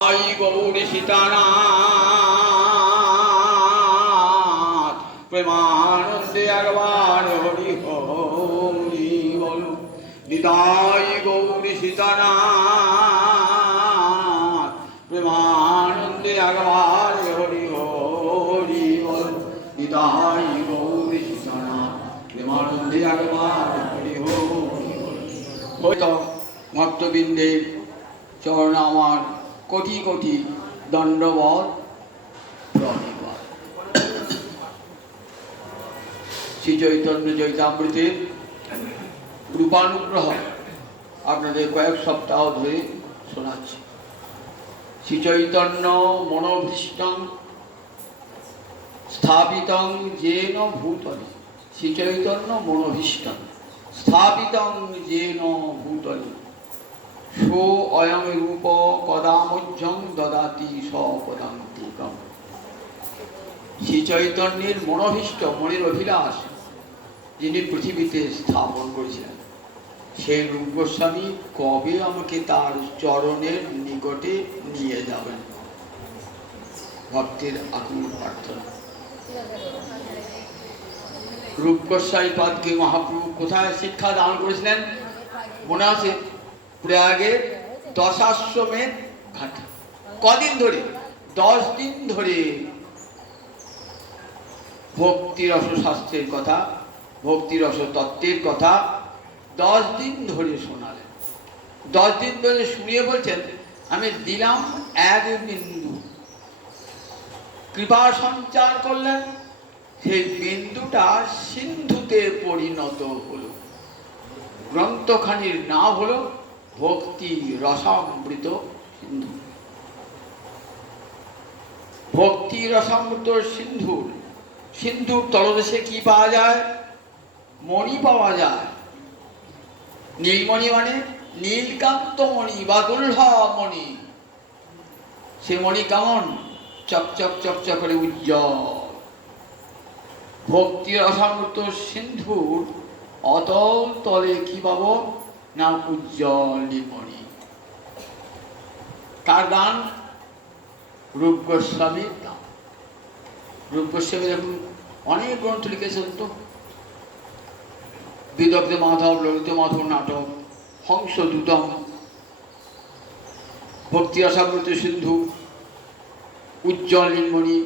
গৌরী সীতানাথ প্রেমানন্দে একবার হরি হরি বল। নিতাই গৌরী সীতানাথ প্রেমানন্দে একবার হরি হরি বল। নিতাই গৌরী সীতানাথ প্রেমানন্দে একবার হরি হরি বল। হয়তো ভক্তবৃন্দের চরণ আমার কোটি কোটি দণ্ডবত প্রণিপাত। শ্রী চৈতন্য চৈতামৃতের রূপানুগ্রহ আপনাদের কয়েক সপ্তাহ ধরে শোনাচ্ছি। শ্রী চৈতন্য মনোভীষ্টং স্থাপিতং যেন ভূতলে। শ্রী চৈতন্য মনোভীষ্টং স্থাপিতং যেন ভূতলে সো অয়ং রূপ কদামজ্জং দদাতি সপদান্তিকম। শ্রী চৈতন্যের মনোভীষ্ট মনের অভিলাষ যিনি পৃথিবীতে স্থাপন করেছিলেন, সেই রূপ গোস্বামী কবে আমাকে তার চরণের নিকটে নিয়ে যাবেন? ভক্তের আকুল প্রার্থনা। রূপ গোস্বামী পাদকে মহাপ্রভু কোথায় শিক্ষা দান করেছিলেন মনে আছে? প্রয়াগের দশাশ্বমেধ ঘাট। কদিন ধরে? 10 দিন ধরে ভক্তিরস শাস্ত্রের কথা, ভক্তিরস তত্ত্বের কথা 10 দিন ধরে শোনালেন। 10 দিন ধরে শুনিয়ে বলছেন, আমি দিলাম এক বিন্দু, কৃপা সঞ্চার করলেন, সেই বিন্দুটা সিন্ধুতে পরিণত হলো। গ্রন্থখানির নাম হলো ভক্তি রসামৃত সিন্ধু। ভক্তি রসামৃত সিন্ধুর সিন্ধুর তলদেশে কি পাওয়া যায়? মণি পাওয়া যায়। নীলমণি মানে নীলকান্ত মণি বা দুর্লভ মণি। সে মণি কেমন? চকচক চকচক করে উজ্জ্বল। ভক্তি রসামৃত সিন্ধুর অতল তলে কি পাবো না? উজ্জ্বল নীলমণি। কার গান? রূপ গোস্বামীর গান। রূপ গোস্বামী দেখুন অনেক গ্রন্থ লিখেছেন তো। বিদগ্ধ মাধব, ললিত মাধব নাটক, হংসদূতম, ভক্তি রসামৃত সিন্ধু, উজ্জ্বল নীলমণি,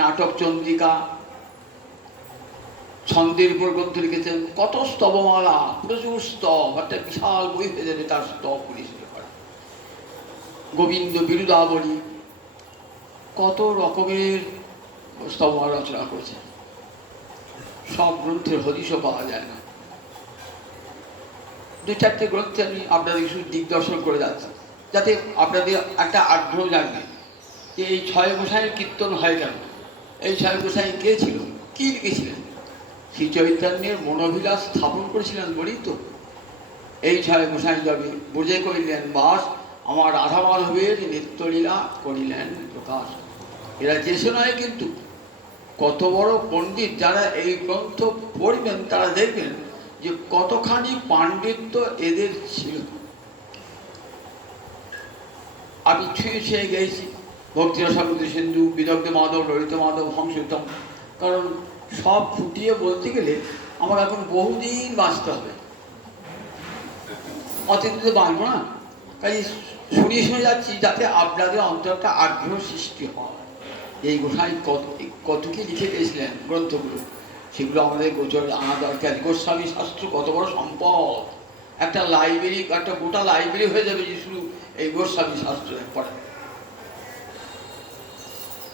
নাটক চন্দ্রিকা, ছন্দের উপর গ্রন্থ লিখেছেন। কত স্তবমালা, প্রচুর স্তব, একটা বিশাল বই হয়ে যাবে তার স্তব পরিচিত করা। গোবিন্দ বিরুদাবলী, কত রকমের স্তবমালা রচনা করেছেন। সব গ্রন্থের হদিশও পাওয়া যায় না। 2-4টে গ্রন্থে আমি আপনাদের শুধু দিগদর্শন করে যাচ্ছি, যাতে আপনাদের একটা আগ্রহ জানবে যে এই 6 গোসাইয়ের কীর্তন হয় কেন, এই 6 গোসাই কে ছিল, কি লিখেছিলেন। শ্রী চৈতন্যের মনোভিলাস স্থাপন করেছিলেন বলেই তো এই 6 গোসাই যাবে বুঝে করিলেন বাস, আমার রাধা মাধবের নিত্যলীলা করিলেন প্রকাশ। এরা যেসে নয়, কিন্তু কত বড় পণ্ডিত যারা এই গ্রন্থ পড়বেন তারা দেখবেন যে কতখানি পাণ্ডিত্য এদের ছিল। আমি ছুঁয়ে ছুঁয়ে গেছি ভক্তি রসামৃত সিন্ধু, বিদগ্ধ মাধব, ললিত মাধব, হংসদূতম। কারণ সব ফুটিয়ে বলতে গেলে আমার এখন বহুদিন বাঁচতে হবে, অতীতে বাঁচব না। কাজে শুনিয়ে শুনে যাচ্ছি যাতে আপনাদের অন্তরটা আগ্রহ সৃষ্টি হয়। এই গোসাই কত কি লিখে গেছিলেন গ্রন্থগুলো, সেগুলো আমাদের গোচর আনা দরকার। গোস্বামী শাস্ত্র কত বড় সম্পদ, একটা লাইব্রেরি, একটা গোটা লাইব্রেরি হয়ে যাবে যে শুধু এই গোস্বামী শাস্ত্র পড়ে।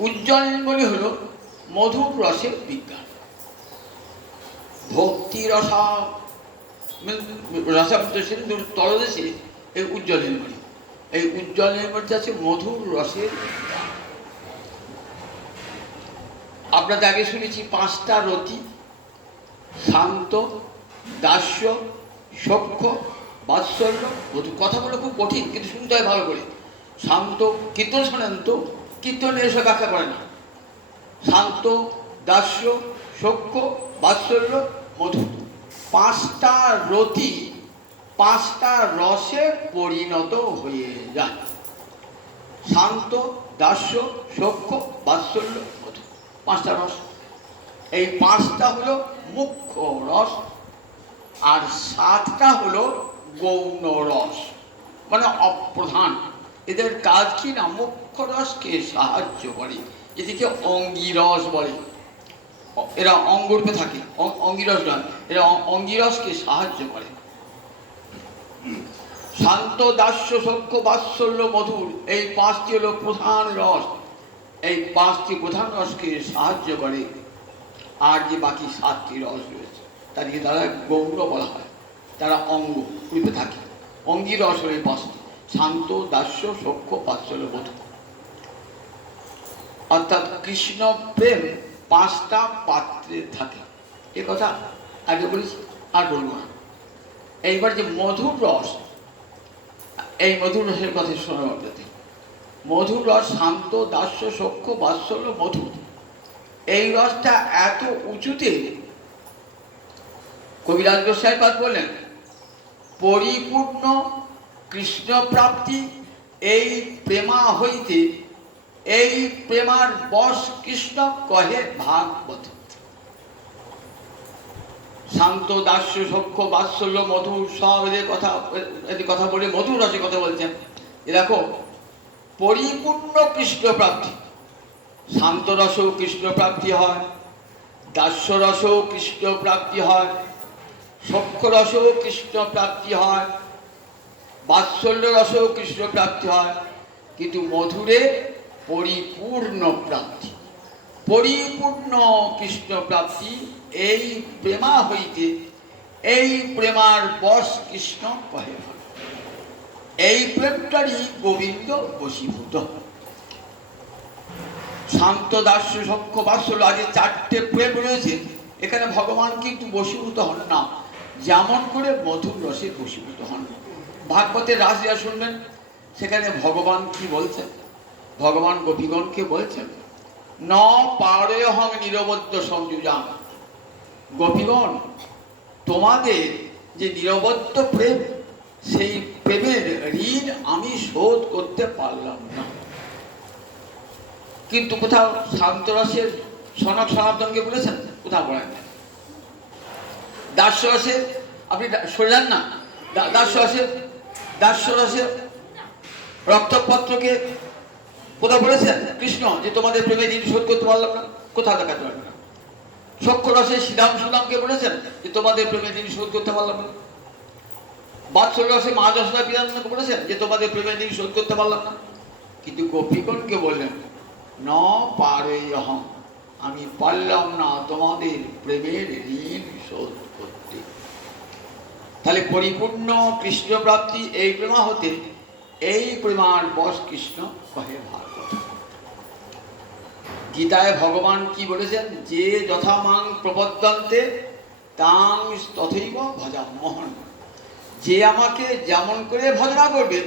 উজ্জ্বল নীলমণি হল মধুর রসের বিজ্ঞান। ভক্তি রসামৃত সিন্ধুর তলদেশে এই উজ্জ্বল নীলমণি। এই উজ্জ্বল নীলমণিতে আছে মধুর রসের বিজ্ঞান। আপনাদের আগে শুনেছি 5টা রতি: শান্ত, দাস্য, সখ্য, বাৎসল্য, মধু। কথাগুলো খুব কঠিন, কিন্তু শুনতে হয় ভালো করে। শান্ত, কীর্তন শোনেন তো, কীর্তন এসব ব্যাখ্যা করে না। শান্ত, দাস্য, সখ্য, বাৎসল্য, মধু। 5টা রতি 5টা রসে পরিণত হয়ে যায়। শান্ত, দাস্য, সখ্য, বাৎসল্য, মধু, পাঁচটা রস। এই পাঁচটা হলো মুখ্য রস, আর সাতটা হলো গৌণ রস, মানে অপ্রধান। এদের কাজ কি না, মুখ্য রসকে সাহায্য করে। এদিকে অঙ্গিরস বলে, এরা অঙ্গরূপে থাকে, অঙ্গিরস নয়, এরা অঙ্গিরসকে সাহায্য করে। শান্ত, দাস্য, সখ্য, বাৎসল্য, মধুর, এই পাঁচটি হলো প্রধান রস। এই পাঁচটি প্রধান রসকে সাহায্য করে। আর যে বাকি সাতটি রস রয়েছে তাদেরকে তারা গৌণ বলা হয়, তারা অঙ্গ রূপে থাকে। অঙ্গি রস হলো এই পাঁচটি: শান্ত, দাস্য, সখ্য, বাৎসল্য, মধুর। অর্থাৎ কৃষ্ণ প্রেম পাঁচটা পাত্রে থাকে, এ কথা আগে বলেছি, আর বলবো না। এইবার যে মধুর রস, এই মধুর রসের কথা শোনা আপনাদের। মধুর রস শান্ত, দাস্য, সখ্য, বাৎসল্য, মধুর, এই রসটা এত উঁচুতে, কবিরাজ গোস্বামীপাদ বললেন, পরিপূর্ণ কৃষ্ণ প্রাপ্তি এই প্রেমা হইতে, এই প্রেমার বশ কৃষ্ণ কহে ভাগবত। শান্ত, দাস্য, সখ্য, বাৎসল্য, মধুর, সব এদের কথা বলে মধুর রসের কথা বলছেন। এ দেখো, পরিপূর্ণ কৃষ্ণ প্রাপ্তি, শান্ত রসও কৃষ্ণ প্রাপ্তি হয়, দাস্য রসও কৃষ্ণ প্রাপ্তি হয়, সখ্য রসও কৃষ্ণ প্রাপ্তি হয়, বাৎসল্য রসও কৃষ্ণ প্রাপ্তি হয়, কিন্তু মধুরে পরিপূর্ণ প্রাপ্তি, পরিপূর্ণ কৃষ্ণ প্রাপ্তি এই প্রেমা হইতে, এই প্রেমার বশ কৃষ্ণ কহে। এই প্রেমটারই গোবিন্দ বশীভূত। শান্ত, দাস্য, সখ্য, বাৎসল্য, আগে চারটে প্রেম রয়েছে। এখানে ভগবান কিন্তু বশীভূত হন না, যেমন করে মধুর রসে বশীভূত হন। ভাগবতের রাসলীলা শুনবেন, সেখানে ভগবান কি বলছেন, ভগবান গোপীগণকে বলছেন, ন পারেহং নিরবদ্ধ সংযুজাম। গোপীগণ, তোমাদের যে নিরবদ্ধ প্রেম, সেই প্রেমের ঋণ আমি শোধ করতে পারলাম না। কিন্তু কোথাও শান্তরসের সনক সনাতনকে বলেছেন, কোথাও বলেন না। দাস্যরসের আপনি শুনলেন না, দাস্যরসের রক্তপত্রকে কোথাও বলেছেন কৃষ্ণ যে তোমাদের প্রেমের ঋণ শোধ করতে পারলাম না? কোথাও দেখাতে পারবে না। সখ্য রসে শ্রীরাম সুদামকে বলেছেন যে তোমাদের প্রেমের ঋণ শোধ করতে পারলাম না। বাৎসল্য রসে মা যশোদা বিরানকে বলেছেন যে তোমাদের প্রেমের ঋণ শোধ করতে পারলাম না। কিন্তু গোপীগণকে বললেন, ন পারেহং, আমি পারলাম না তোমাদের প্রেমের ঋণ শোধ করতে। তাহলে পরিপূর্ণ কৃষ্ণ প্রাপ্তি এই প্রেমা হতে, এই প্রেমার বশ কৃষ্ণ কহে ভাগবত। গীতায় ভগবান কি বলেছেন, যে যথামাং প্রপদ্যন্তে তাং তথৈব ভজাম্যহং। যে আমাকে যেমন করে ভজনা করবে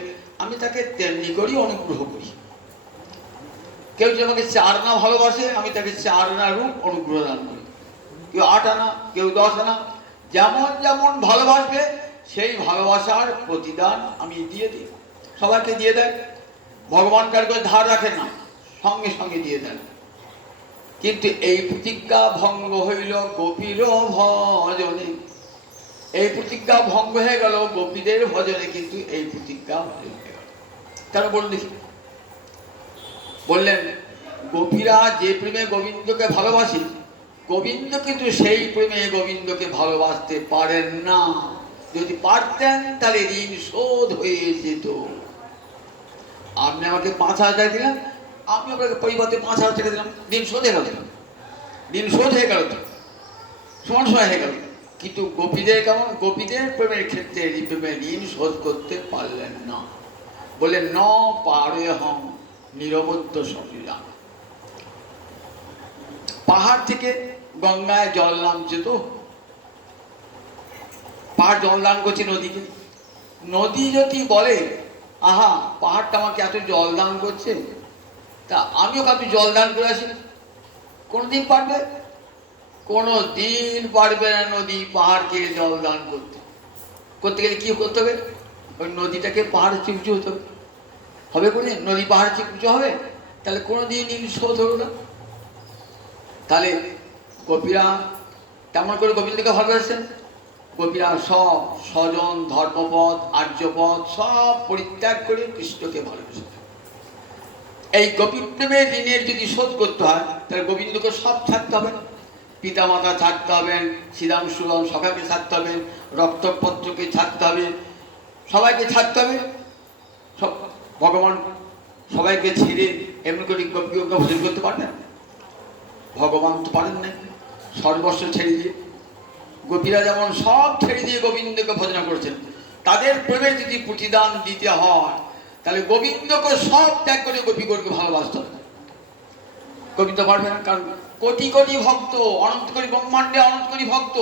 আমি তাকে তেমনি করেই অনুগ্রহ করি। কেউ যে আমাকে 4 আনা ভালোবাসে আমি তাকে 4 আনা রূপ অনুগ্রহ দান করি। কেউ 8 আনা, কেউ 10 আনা, যেমন যেমন ভালোবাসবে সেই ভালোবাসার প্রতিদান আমি দিয়ে দিই। সবাইকে দিয়ে দেন। ভগবান কার করে ধার রাখেন না, সঙ্গে সঙ্গে দিয়ে দেন। কিন্তু এই প্রতিজ্ঞা ভঙ্গ হইল গোপীর ভজনে। এই প্রতিজ্ঞা ভঙ্গ হয়ে গেল গোপীদের ভজনে, কিন্তু এই প্রতিজ্ঞা হয়ে গেল কেন বলুন দেখি? বললেন, গোপীরা যে প্রেমে গোবিন্দকে ভালোবাসে, গোবিন্দ কিন্তু সেই প্রেমে গোবিন্দকে ভালোবাসতে পারেন না। যদি পারতেন তাহলে ঋণ শোধ হয়ে যেত। আপনি আমাকে 5,000 টাকা দিলেন, আমি আপনাকে পরিবর্তে 5,000 টাকা দিলাম, ঋণ শোধ হয়ে গেল, ঋণ শোধ হয়ে গেল, তো সমান সময় হয়ে গেল। কিন্তু গোপীদের কেমন, গোপীদের প্রেমের ক্ষেত্রে প্রেমের ঋণ শোধ করতে পারলেন না। বলে ন পারেহং নিরবদ্ধ সংযুজাম। পাহাড় থেকে গঙ্গায় জল নামছে, তো পাহাড় জল দান করছে নদীকে। নদী যদি বলে, আহা পাহাড়টা আমাকে এত জল দান করছে, তা আমিও কাউকে জল দান করে আসি, কোনোদিন পারবে? কোনোদিন পারবে না নদী পাহাড়কে জল দান করতে। করতে গেলে কি করতে হবে? ওই নদীটাকে পাহাড়ে চুপচু হতে হবে। হবে কোনদিন? নদী পাহাড় চেয়ে উঁচু হবে? তাহলে কোনোদিন ঋণ শোধ হলো না। তাহলে গোপীরা তেমন করে গোবিন্দকে ভালোবাসেন। গোপীরা সব স্বজন, ধর্মপদ, আর্যপদ সব পরিত্যাগ করে কৃষ্ণকে ভালোবাসেন। এই গোপী প্রেমের ঋণের যদি শোধ করতে হয় তাহলে গোবিন্দকে সব ছাড়তে হবে। পিতা মাতা ছাড়তে হবেন, শ্রীরাম সুরাম সবাইকে ছাড়তে হবে, রক্তপত্রকে ছাড়তে হবে, সবাইকে ছাড়তে হবে। সব ভগবান সবাইকে ছেড়ে এমনি করে গোপীকে ভোজন করতে পারবেন? ভগবান তো পারেন না সর্বস্ব ছেড়ে দিয়ে। গোপীরা যেমন সব ছেড়ে দিয়ে গোবিন্দকে ভজন করছেন, তাদের প্রেমের যদি প্রতিদান দিতে হয় তাহলে গোবিন্দকে সব ত্যাগ করে গোপীগণকে ভালোবাসতে হবে। গোবিন্দ পারবে না, কারণ কোটি কোটি ভক্ত, অনন্ত কোটি ব্রহ্মাণ্ডে অনন্ত কোটি ভক্ত,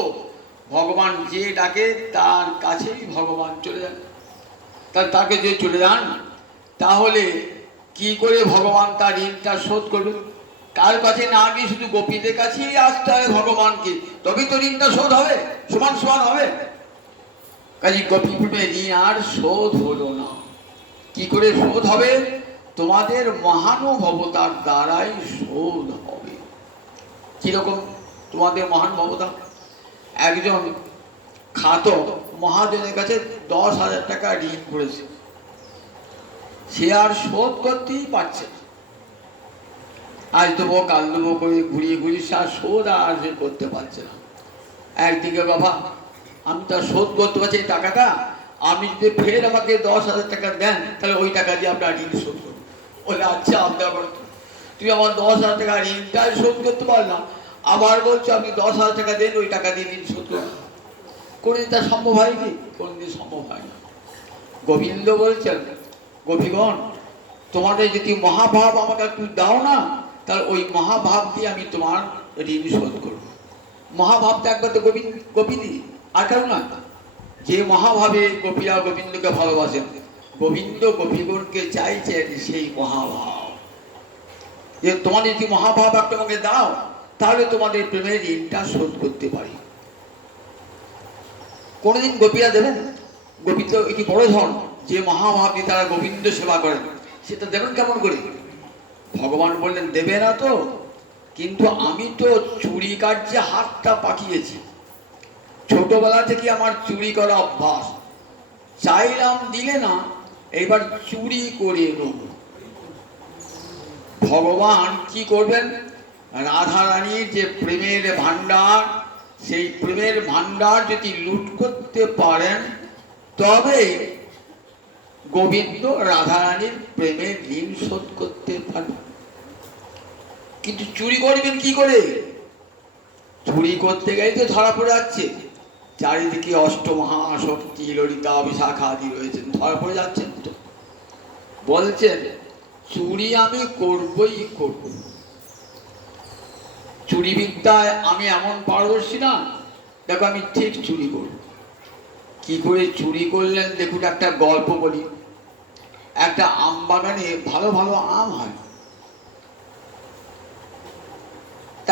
ভগবান যে ডাকে তার কাছেই ভগবান চলে যান। তাকে যে চলে যান তাহলে কি করে ভগবান তার ঋণটা শোধ করবে? কার কাছে না গিয়ে শুধু গোপীদের কাছেই আসতে হবে ভগবানকে, তবেই তো ঋণটা শোধ হবে, সমান সমান হবে। কাজে গোপী প্রেমে ঋণ আর শোধ হলো না। কি করে শোধ হবে? তোমাদের মহানুভবতার দ্বারাই শোধ হবে। কিরকম তোমাদের মহানুভবতা? একজন খাতক মহাজনের কাছে 10,000 টাকা ঋণ করেছে, সে আর শোধ করতেই পারছে না। আজ দেবো কাল দেবো করে ঘুরিয়ে ঘুরিয়ে সে আর শোধ আর করতে পারছে না। একদিকে বাবা আমি তো শোধ করতে পারছি এই টাকাটা, আপনি যদি ফের আমাকে 10,000 টাকা দেন তাহলে ওই টাকা দিয়ে আপনার ঋণ শোধ করবো। বলে আচ্ছা আপনার তুমি আমার 10,000 টাকা ঋণটাই শোধ করতে পারলাম, আবার বলছো আপনি 10,000 টাকা দেন ওই টাকা দিয়ে ঋণ শোধ করবো। কোনদিন তা সম্ভব হয় কি? কোনদিন সম্ভব হয় না। গোবিন্দ বলছেন, গোপীগণ তোমাদের যদি মহাভাব আমাকে একটু দাও না, তাহলে ওই মহাভাব দিয়ে আমি তোমার ঋণ শোধ করবো। মহাভাবটা একবার তো গোপিনী, আর কারণ না। যে মহাভাবে গোপীরা গোবিন্দকে ভালোবাসেন, গোবিন্দ গোপীগণকে চাইছেন সেই মহাভাব। যে তোমাদের যদি মহাভাব একটা আমাকে দাও তাহলে তোমাদের প্রেমের ঋণটা শোধ করতে পারি। কোনদিন গোপীরা দেবেন? গোপী তো একটি বড় ধন, যে মহাভাব দিয়ে তারা গোবিন্দ সেবা করেন, সেটা দেবেন কেমন করে? ভগবান বললেন দেবে না তো, কিন্তু আমি তো চুরি কার্যে হাতটা পাকিয়েছি। ছোটবেলা থেকে আমার চুরি করা অভ্যাস, চাইলাম দিলে না, এইবার চুরি করে নেব। ভগবান কি করবেন? রাধা রানীর যে প্রেমের ভান্ডার, সেই প্রেমের ভান্ডার যদি লুট করতে পারেন তবে গোবিন্দ রাধা রানীর প্রেমের ঋণ শোধ করতে পারবেন। কিন্তু চুরি করবেন কি করে? চুরি করতে গেলে তো ধরা পড়ে যাচ্ছে, চারিদিকে অষ্টমহাশক্তি ললিতা বিশাখা আদি রয়েছেন, ধরা পড়ে যাচ্ছেন তো। বলছেন চুরি আমি করবই করব। চুরি বিদ্যায় আমি এমন পারদর্শী না, দেখো আমি ঠিক চুরি করব। কি করে চুরি করলেন দেখুন, একটা গল্প বলি। একটা আম বাগানে ভালো ভালো আম হয়,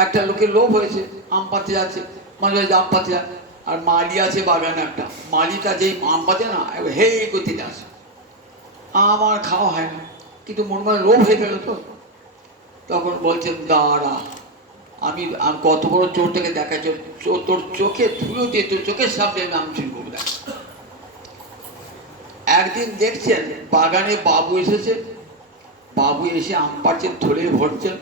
একটা লোকের লোভ হয়েছে, আম পাতে যাচ্ছে, মানে আম পাতে যায়, আর মালি আছে বাগানে একটা, মালিটা যেই আম পাতে না হে করতে আসে, আমার খাওয়া হয় না, কিন্তু মন মনে লোভ হয়ে গেল তো। তখন বলছেন দাঁড়া, আমি কত বড় চোরটাকে দেখাচ্ছি, তোর চোখে ধুলো দিয়ে তোর চোখের সামনে আমি আম চুরি করবো। একদিন দেখছেন বাগানে বাবু এসেছে, বাবু এসে আম পাড়ছেন, ধরে ভরছেন।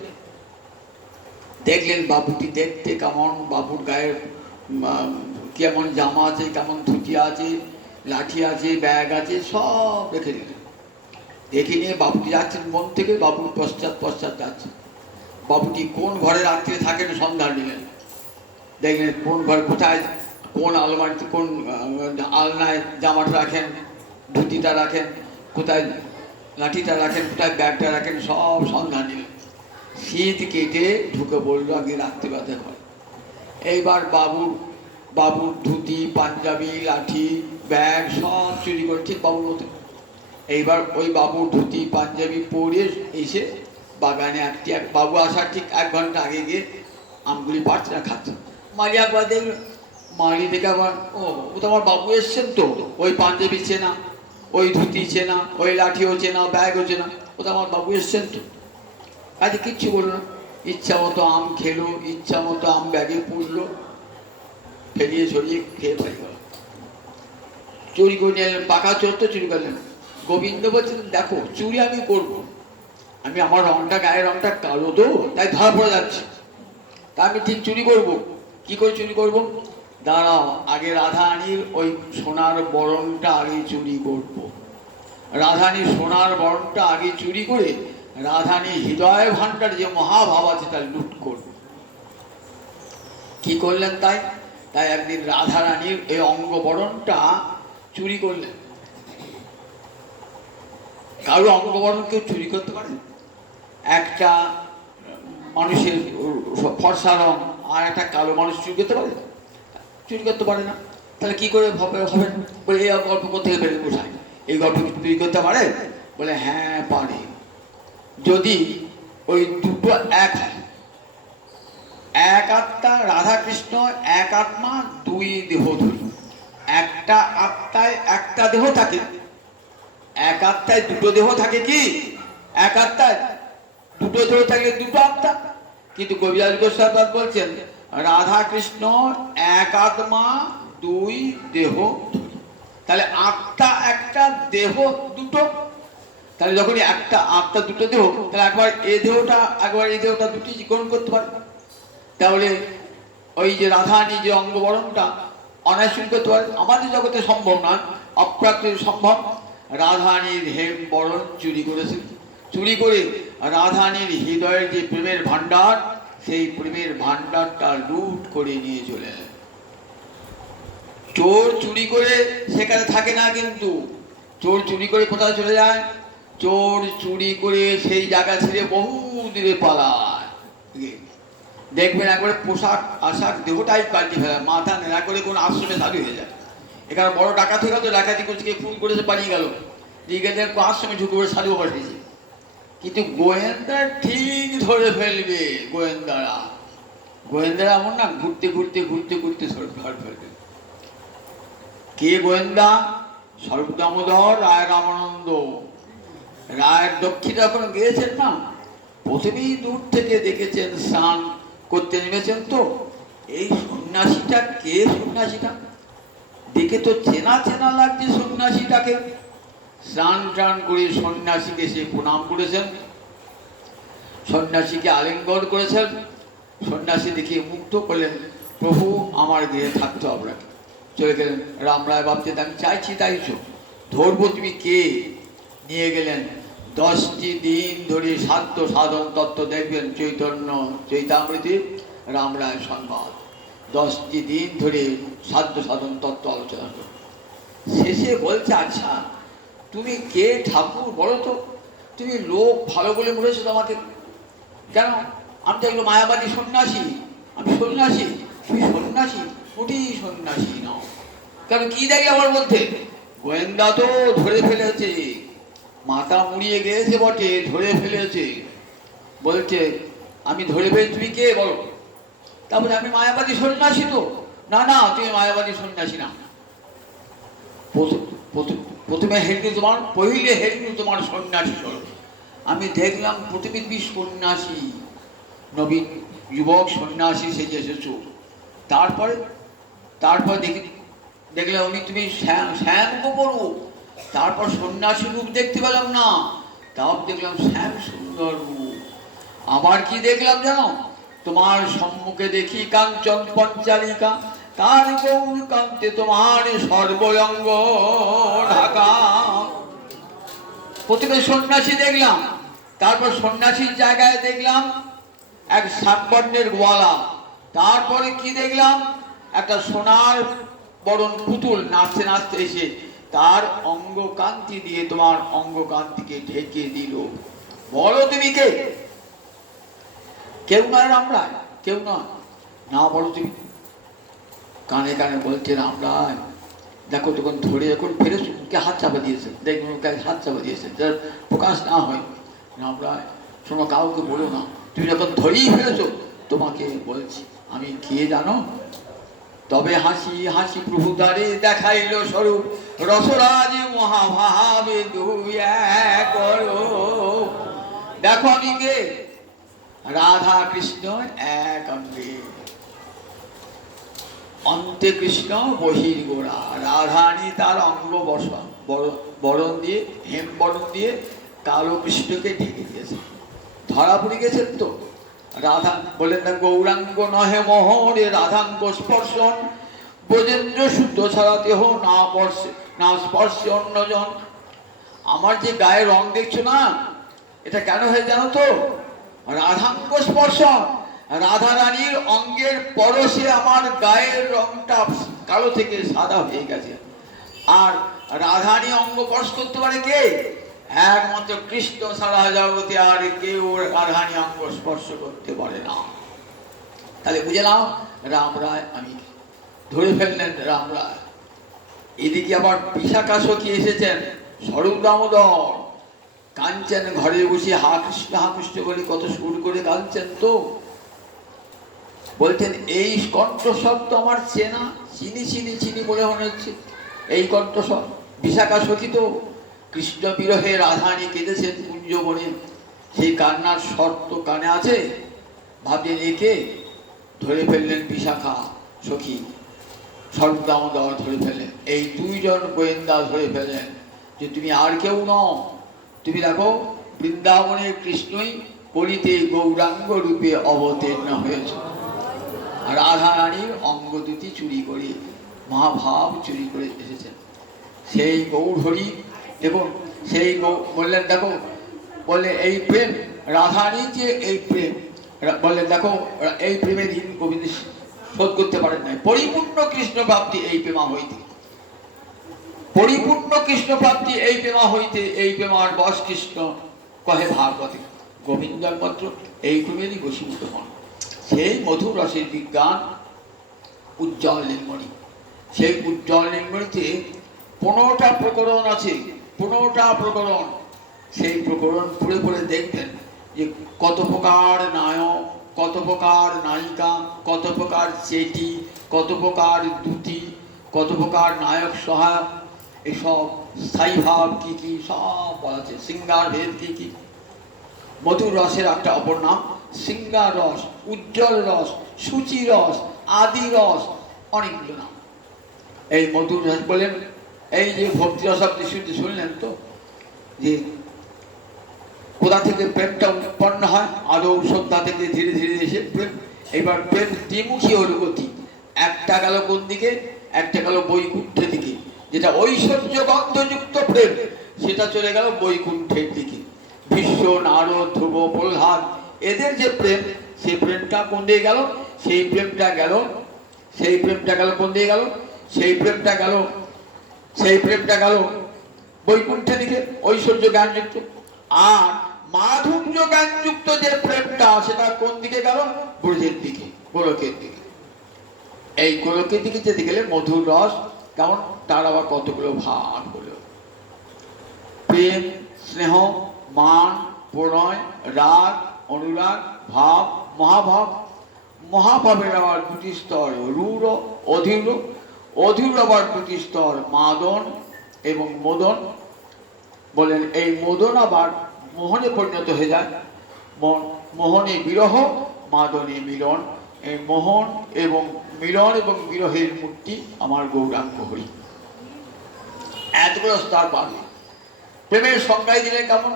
দেখলেন বাবুটি দেখতে কেমন, বাবুর গায়ে কেমন জামা আছে, কেমন ধুতি আছে, লাঠি আছে, ব্যাগ আছে, সব রেখে দিলেন। দেখে নিয়ে বাবুটি যাচ্ছেন মন থেকে, বাবুর পশ্চাৎ পশ্চাৎ যাচ্ছে। বাবুটি কোন ঘরে রাত্রে থাকেন সন্ধান নিলেন, দেখলেন কোন ঘরে কোথায়, কোন আলমারিতে, কোন আলনায় জামাটা রাখেন, ধুতিটা রাখেন, কোথায় লাঠিটা রাখেন, কোথায় ব্যাগটা রাখেন, সব সন্ধান নিলেন। শীত কেটে ঢুকে পড়লো আগে রাত্রিবেলা ঘরে। এইবার বাবুর ধুতি, পাঞ্জাবি, লাঠি, ব্যাগ সব চুরি করে ঠিক বাবুর মতো। এইবার ওই বাবুর ধুতি পাঞ্জাবি পরে এসে বাগানে বাবু আসার ঠিক 1 ঘন্টা আগে গিয়ে আমগুলি পাচ্ছে না, খাচ্ছে। মালি একবার দেখল, মালি দেখে আবার ও তো আমার বাবু এসছেন তো, ওই পাঞ্জাবি চেনা, ওই ধুতি চেনা, ওই লাঠিও চেনা, ব্যাগও চেনা। ও তো আমার বাবু এসছেন তো, কাজে কিচ্ছু বললো না। ইচ্ছা মতো আম খেলো, ইচ্ছা মতো আম ব্যাগে পুড়লো, ফেলিয়ে ছড়িয়ে খেয়ে ফেলে গেল। চুরি করে নিয়ে পাকা চোর তো চুরি করলেন। গোবিন্দ বলছেন দেখো চুরি আমি করবো, আমি আমার রংটা, গায়ের রংটা কালো তো, তাই ধরা পড়ে যাচ্ছে, তা আমি ঠিক চুরি করব। কি করে চুরি করব? দাঁড়াও, আগে রাধারানীর ওই সোনার বরণটা আগে চুরি করব। রাধারানীর সোনার বরণটা আগে চুরি করে রাধারানীর হৃদয় ভাণ্ডার যে মহাভাব আছে তা লুট করব। কি করলেন তাই? তাই একদিন রাধারানীর এই অঙ্গবরণটা চুরি করলেন। কারো অঙ্গবরণ কেউ চুরি করতে পারে? একটা মানুষের ফর্সা রং আর একটা কালো মানুষ চুরি করতে পারে? চুরি করতে পারে না। তাহলে কি করে হবে? বলে এই গল্প করতে পেরে কোথায়? এই গল্প চুরি করতে পারে? বলে হ্যাঁ পারে, যদি ওই দুটো এক হয়। এক আত্মা, রাধা কৃষ্ণ এক আত্মা, দুই দেহ ধরি। একটা আত্মায় একটা দেহ থাকে, এক আত্মায় দুটো দেহ থাকে। কি এক আত্মায় দুটো দেহ থাকলে দুটো আত্মা। কিন্তু কবিরাজ গোস্বামী বলছেন রাধা কৃষ্ণ এক আত্মা দুই দেহ। তাহলে আত্মা একটা, দেহ দুটো। তাহলে যখনই একটা আত্মা দুটো দেহ, তাহলে একবার এই দেহটা একবার এই দেহটা দুটি গ্রহণ করতে পারে। তাহলে ওই যে রাধারানী যে অঙ্গবরণটা অনায়াসে করতে পারে, আমাদের জগতে সম্ভব নয়, অপ্রাকৃত সম্ভব। রাধারানীর হেম বরণ চুরি করেছে, চুরি করে রাধারানীর হৃদয়ের যে প্রেমের ভাণ্ডার, সেই প্রেমের ভাণ্ডারটা লুট করে নিয়ে চলে যায়। চোর চুরি করে সেখানে থাকে না, কিন্তু চোর চুরি করে কোথায় চলে যায়? চোর চুরি করে সেই জায়গা ছেড়ে বহু দূরে পালায়। দেখবেন একবারে পোশাক আশাক দেহটাই পাল্টে ফেলে, মাথা নেড়া করে কোন আশ্রমে সাধু হয়ে যায়। এখানে বড় ডাকাত হয়ে গেল, ডাকাতি করছে, খুন করেছে, পালিয়ে গেল, দিকে আশ্রমে ঢুকে পড়ে সাধু পাঠিয়েছে। কিন্তু গোয়েন্দা ঠিক ধরে ফেলবে। গোয়েন্দারা এমন না, ঘুরতে ঘুরতে ঘুরতে ঘুরতে ধরে ফেলবে। কে গোয়েন্দা? স্বরূপদামোদর রায় রামানন্দ। রায়ের দক্ষিণে যখন গিয়েছেন না, প্রথমেই দূর থেকে দেখেছেন স্নান করতে নেমেছেন। তো এই সন্ন্যাসীটা কে? সন্ন্যাসীটা দেখে তো চেনা চেনা লাগছে সন্ন্যাসীটাকে। স্নান টান করে সন্ন্যাসীকে সে প্রণাম করেছেন, সন্ন্যাসীকে আলিঙ্গন করেছেন। সন্ন্যাসী দেখিয়ে মুগ্ধ করলেন, প্রভু আমার গৃহে থাকতে হবে। চলে গেলেন। রামরায় ভাবছেন আমি চাইছি তাই ধরবো, তুমি কে? নিয়ে গেলেন। 10টি দিন ধরে সাধ্য সাধন তত্ত্ব দেখবেন চৈতন্য চৈতামৃতি রামরায় সংবাদ। 10টি দিন ধরে সাধ্য সাধন তত্ত্ব আলোচনা করবে। শেষে বলছে আচ্ছা তুমি কে ঠাকুর বলো তো? তুমি লোক ভালো বলে মরেছো তোমাকে কেন? আমি তো এগুলো মায়াবাদী সন্ন্যাসী, আমি সন্ন্যাসী। তুমি সন্ন্যাসী? মোটেই সন্ন্যাসী নাও। কেন কি দেখলে আমার মধ্যে? গোয়েন্দা তো ধরে ফেলেছে, মাথা মুড়িয়ে গিয়েছে বটে, ধরে ফেলেছে। বলছে আমি ধরে ফেলেছি, তুমি কে বলো? তারপরে আমি মায়াবাদী সন্ন্যাসী। তো না না, তুমি মায়াবাদী সন্ন্যাসী না। প্রথমে হেরিনি তোমার, পহিলে হেরিনি তোমার সন্ন্যাসী স্বরূপ। আমি দেখলাম প্রতিবিম্বী সন্ন্যাসী, নবীন যুবক সন্ন্যাসী সেজে এসেছো। তারপর দেখলাম উনি তুমি শ্যাম গোপরূপ। তারপর সন্ন্যাসী রূপ দেখতে পেলাম না, তাও দেখলাম শ্যাম সুন্দর রূপ। আবার কি দেখলাম জানো? তোমার সম্মুখে দেখি কাঞ্চন পঞ্চালিকা, তার গৌর কান্তে তোমার সর্বঙ্গ ঢাকা। প্রথমে সন্ন্যাসী দেখলাম, তারপর সন্ন্যাসীর জায়গায় দেখলাম এক সাতবর্ণের গোয়ালা। তারপরে কি দেখলাম? একটা সোনার বরণ পুতুল নাচতে নাচতে এসে তার অঙ্গকান্তি দিয়ে তোমার অঙ্গকান্তিকে ঢেকে দিল। বলো তুমি কে? কেউ নয় রামরায়, কেউ নয়। না বলো তুমি। কানে কানে বলছে রামরায় দেখো, তখন ধরে যখন ফেরেছো কে হাত চাপা দিয়েছে, দেখুন হাত চাপা দিয়েছে, যার প্রকাশ না হয়। রামরায় শোনো, কাউকে বলো না, তুমি যখন ধরেই ফেলেছো তোমাকে বলছি আমি কে জানো? তবে হাসি হাসি প্রভু দ্বারে দেখাইল স্বরূপ, রসরাজ মহাভাবে দুই এক করো। দেখো আমি কে? রাধা কৃষ্ণ এক অঙ্গে, অন্তে কৃষ্ণ বহির গোড়া। রাধারানী তার অঙ্গ বরণ দিয়ে, হেম বরণ দিয়ে কালো কৃষ্ণকে ঢেকে দিয়েছে। ধরা পড়ে গেছেন তো। রাধা বলেন না, গৌরাঙ্গ নহে মোহরে রাধাঙ্গ স্পর্শন, ব্রজেন্দ্র শুদ্ধ ছাড়া দেহ না স্পর্শে, না স্পর্শে অন্যজন। আমার যে গায়ের রং দেখছো না, এটা কেন হয়ে জানো তো? রাধাঙ্গ স্পর্শন। রাধা রানীর অঙ্গের পরশে আমার গায়ের রংটা কালো থেকে সাদা হয়ে গেছে। আর রাধারানী অঙ্গ স্পর্শ করতে পারে কে? একমাত্র কৃষ্ণ ছাড়া জগতে আর কেউ রাধারানী অঙ্গ স্পর্শ করতে পারে না। তাহলে বুঝে নাও, রাম রায় আমি ধরে ফেললেন রাম রায়। এদিকে আবার বিশাখা সখী এসেছেন, স্বরূপ দামোদর কাঁদছেন ঘরে বসে, হা কৃষ্ণ বলে কত সুর করে কাঁদছেন। তো বলছেন এই কণ্ঠস্বর তো আমার চেনা, চিনি চিনি চিনি বলে মনে হচ্ছে এই কণ্ঠস্বর। বিশাখা সখী তো কৃষ্ণ বিরহে রাধারানী কেঁদেছেন কুঞ্জবনে, সেই কান্নার স্বর তো কানে আছে। ভাবলেন একে, ধরে ফেললেন বিশাখা সখী, স্বরূপ দামোদর ধরে ফেললেন, এই দুইজন গোয়েন্দা ধরে ফেললেন যে তুমি আর কেউ নও, তুমি দেখো বৃন্দাবনের কৃষ্ণই কলিতে গৌরাঙ্গ রূপে অবতীর্ণ হয়েছ। রাধা রানীর অঙ্গ দুটি চুরি করে, মহাভাব চুরি করে এসেছেন। সেই গৌরহরি দেখুন, সেই বললেন দেখো, বললে এই প্রেম রাধারানীর যে এই প্রেম, বললেন দেখো এই প্রেমের ঋণ গোবিন্দ শোধ করতে পারেন নাই। পরিপূর্ণ কৃষ্ণ প্রাপ্তি এই প্রেমা হইতে, পরিপূর্ণ কৃষ্ণ প্রাপ্তি এই প্রেমা হইতে, এই প্রেমার বশ কৃষ্ণ কহে ভাগবতে। গোবিন্দ একমাত্র এই প্রেমেরই বশীভূত হন। সেই মধুর রসের বিজ্ঞান উজ্জ্বল নীলমণি। সেই উজ্জ্বল নীলমণিতে 15টা প্রকরণ আছে, 15টা প্রকরণ। সেই প্রকরণ পড়ে পড়ে দেখবেন যে কত প্রকার নায়ক, কত প্রকার নায়িকা, কত প্রকার চেটি, কত প্রকার দ্যুতি, কত প্রকার নায়ক সহায়ক, এসব স্থায়ী ভাব কি কি সব বলা আছে। সিঙ্গার ভেদ কি কি। মধুর রসের একটা অপর নাম সিঙ্গার রস, উজ্জ্বল রস, সূচি রস, আদি রস, অনেকগুলো নাম। এই মধুর রস বলেন, এই যে ভক্তি রস আপনি শুনলেন তো, যে কোথা থেকে প্রেমটা উৎপন্ন হয়, আদৌ শ্রদ্ধা থেকে ধীরে ধীরে এসে প্রেম। এবার প্রেম দ্বিমুখী হল গতি, একটা গেল কোন দিকে, একটা গেল বৈকুণ্ঠের দিকে। যেটা ঐশ্বর্য গন্ধযুক্ত প্রেম, সেটা চলে গেল বৈকুণ্ঠের দিকে। ভীষ্ম, নারদ, ধ্রুব, প্রহ্লাদ, এদের যে প্রেম, সেই প্রেমটা কোন দিকে গেল? সেই প্রেমটা গেল, সেই প্রেমটা গেল কোন দিকে গেল? সেই প্রেমটা গেল, সেই প্রেমটা গেল বৈকুণ্ঠের দিকে, ঐশ্বর্য জ্ঞানযুক্ত। আর মাধুর্য জ্ঞানযুক্ত যে প্রেমটা, সেটা কোন দিকে গেল? ব্রজের দিকে, গোলকের দিকে। এই গোলকের দিকে যেতে গেলে মধুর রস কেমন, তার আবার কতগুলো ভাগ হলো। প্রেম, স্নেহ, মান, প্রণয়, রাগ, অনুরাগ, ভাব, মহাভাব। মহাভাবের আবার দুটি স্তর, রূঢ়, অধীর। অধীর আবার দুটি স্তর, মাদন এবং মদন। বলেন এই মদন আবার মোহনে পরিণত হয়ে যায়। মোহনে বিরহ, মাদনে মিলন। এই মোহন এবং মিলন এবং বিরহের মূর্তি আমার গৌরাঙ্গ হরি। এতগুলো স্তর পাবে। প্রেমের সংজ্ঞায় দিলে কেমন?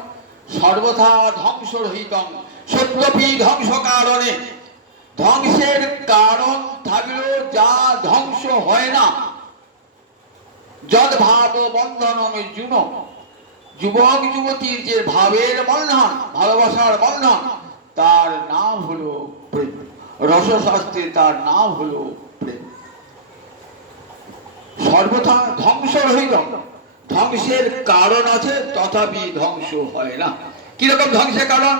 সর্বথা ধ্বংস রহিতং, সত্যপি ধ্বংস কারণে। ধ্বংসের কারণ থাকলেও যা ধ্বংস হয় না, যদ ভাব বন্ধন জুন। যুবক যুবতীর যে ভাবের বন্ধন, ভালোবাসার বন্ধন, তার নাম হলো প্রেম। রসশাস্ত্রে তার নাম হলো প্রেম। সর্বথা ধ্বংস রহিত, ধ্বংসের কারণ আছে তথাপি ধ্বংস হয় না। কিরকম ধ্বংসের কারণ?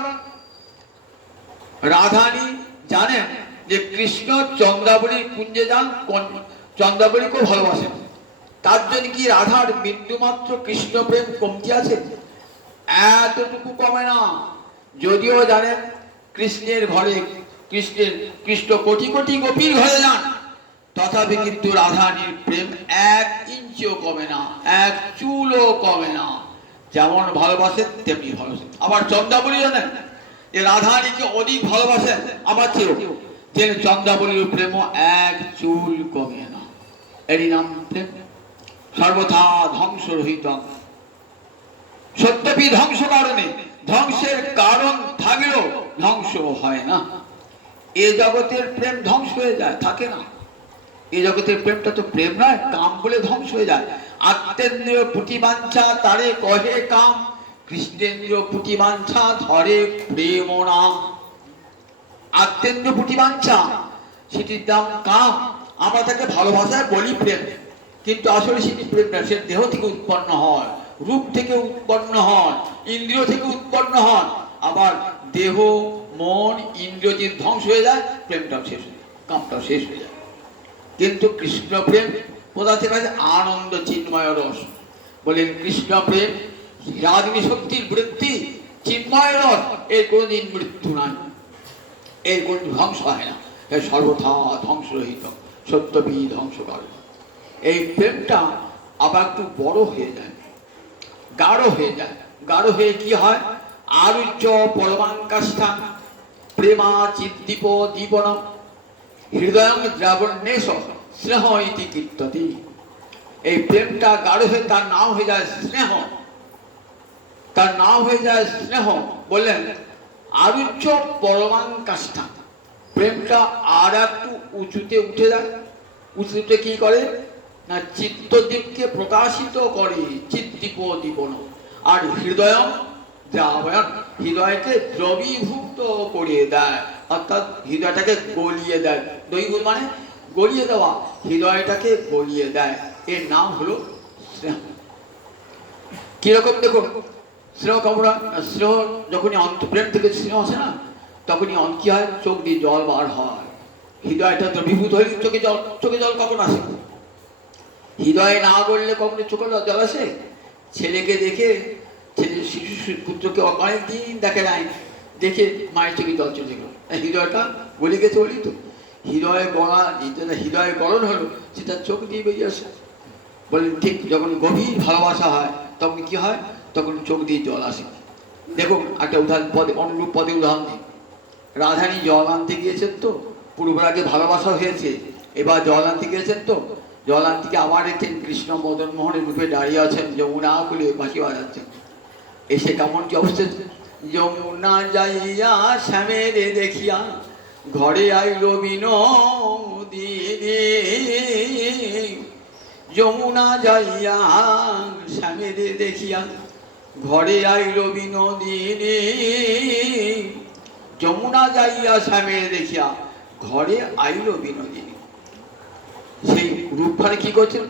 রাধারানী জানেন যে কৃষ্ণ চন্দ্রাবলীর কুঞ্জে যান, চন্দ্রাবলীকেও ভালোবাসেন। তার জন্য কি রাধার বিন্দুমাত্র কৃষ্ণ প্রেম কমতি আছে? এতটুকু কমে না। যদিও জানেন কৃষ্ণের ঘরে, কৃষ্ণ কোটি কোটি গোপীর ঘরে যান, তথাপি কিন্তু রাধারানীর প্রেম 1 ইঞ্চ ইঞ্চিও কমে না, এক চুলও কমে না। যেমন ভালোবাসেন তেমনি ভালোবাসেন। আবার চন্দ্রাবলী জানেন যে রাধারানীকে অধিক ভালোবাসেন আমার চেয়েও, যে চন্দ্রাবলীর প্রেম এক চুল কমে না। এরই নাম প্রেম। সর্বথা ধ্বংস রহিত, সত্যপি ধ্বংস কারণে, ধ্বংসের কারণ থাকলেও ধ্বংস হয় না। এ জগতের প্রেম ধ্বংস হয়ে যায়, থাকে না। এ জগতের প্রেমটা তো প্রেম নয়, কাম বলে ধ্বংস হয়ে যায়। আত্মেন্দ্রিয় পুটিবাঞ্ছা তারে কহে কাম, কৃষ্ণেন্দ্রিয় পুটিবাঞ্ছা ধরে প্রেম নাম। আত্মেন্দ্রিয় পুটিবাঞ্ছা সেটির দাম কাম, আমরা তাকে ভালোবাসায় বলি প্রেম, কিন্তু আসলে সেটি প্রেম না। সে দেহ থেকে উৎপন্ন হয়, রূপ থেকে উৎপন্ন হয়, ইন্দ্রিয় থেকে উৎপন্ন হয়। আবার দেহ মন ইন্দ্রিয় যদি ধ্বংস হয়ে যায়, প্রেমটাও শেষ হয়ে যায়, কামটাও শেষ হয়ে যায়। কিন্তু কৃষ্ণ প্রেম কোথা থেকে আছে? আনন্দ চিন্ময় রস। বলেন কৃষ্ণ প্রেম রাগিনী শক্তির বৃত্তি, চিন্ময় রস, এর কোনোদিন মৃত্যু নাই, এর কোন ধ্বংস হয় না, এর সর্বথা ধ্বংস রহিত, সত্যবি ধ্বংস করে। এই প্রেমটা আবার একটু বড় হয়ে যায়, গাঢ় হয়ে যায়। গাঢ় হয়ে কি হয়? আরুচ্য পরমাঙ্কাষ্ঠা প্রেমা চিদ্দীপ দীপনম হৃদয়ং দ্রাবণ্যেশ স্নেহ ইতি কীর্ততি। এই প্রেমটা গাঢ় হয়ে তার নাম হয়ে যায় স্নেহ, তার নাম হয়ে যায় স্নেহ। বললেন আরুচ্য পরমাঙ্কাষ্ঠা, প্রেমটা আর একটু উঁচুতে উঠে যায়। উঁচুতে কি করে না? চিত্তদীপকে প্রকাশিত করে, চিদ্দীপ দীপন। আর হৃদয়ং দ্রাবয়ন, হৃদয়কে দ্রবীভূত করিয়ে দেয়, অর্থাৎ হৃদয়টাকে গলিয়ে দেয়। দৈগুণ মানে গলিয়ে দেওয়া, হৃদয়টাকে গলিয়ে দেয়। এর নাম হলো স্নেহ। কিরকম দেখুন স্নেহ কেমন? স্নেহ যখনই প্রেম থেকে স্নেহ আসে না, তখনই কি হয়? চোখ দিয়ে জল বার হয়, হৃদয়টা দ্রবীভূত হয়ে চোখে জল। চোখে জল কখন আসে? হৃদয়ে না গড়লে কখনো চোখে জল আসে? ছেলেকে দেখে, ছেলে শিশু পুত্রকে অনেক দিন দেখে নাই, দেখে মায়ের চোখে জল চলে গেল, হৃদয়টা গলে গেছে। বলি তো হৃদয়ে গড়া, হৃদয়ে গড়ন হলো, সেটা চোখ দিয়ে বেরিয়ে আসে। বলেন ঠিক যখন গভীর ভালোবাসা হয় তখন কি হয়? তখন চোখ দিয়ে জল আসে। দেখুন একটা উদাহরণ, পদে অনুরূপ পদে উদাহরণ দিই। রাধারানী জল আনতে গিয়েছেন তো, পূর্বের আগে ভালোবাসা হয়েছে, এবার জল আনতে গিয়েছেন তো, জল আনতে গিয়ে আবার দেখছেন কৃষ্ণ মদন মোহনের রূপে দাঁড়িয়ে আছেন, যমুনা কুলে বাঁশি বাজাচ্ছেন। এসে কেমন কি অবস্থা? যমুনা যাইয়া শ্যামের দেখিয়া ঘরে আইল বিনোদিনী, যমুনা যাইয়া শ্যামের দেখিয়া ঘরে আইল বিনোদিনী, যমুনা যাইয়া শ্যামের দেখিয়া ঘরে আইল বিনোদিনী। সেই রূপখানে কি করছেন?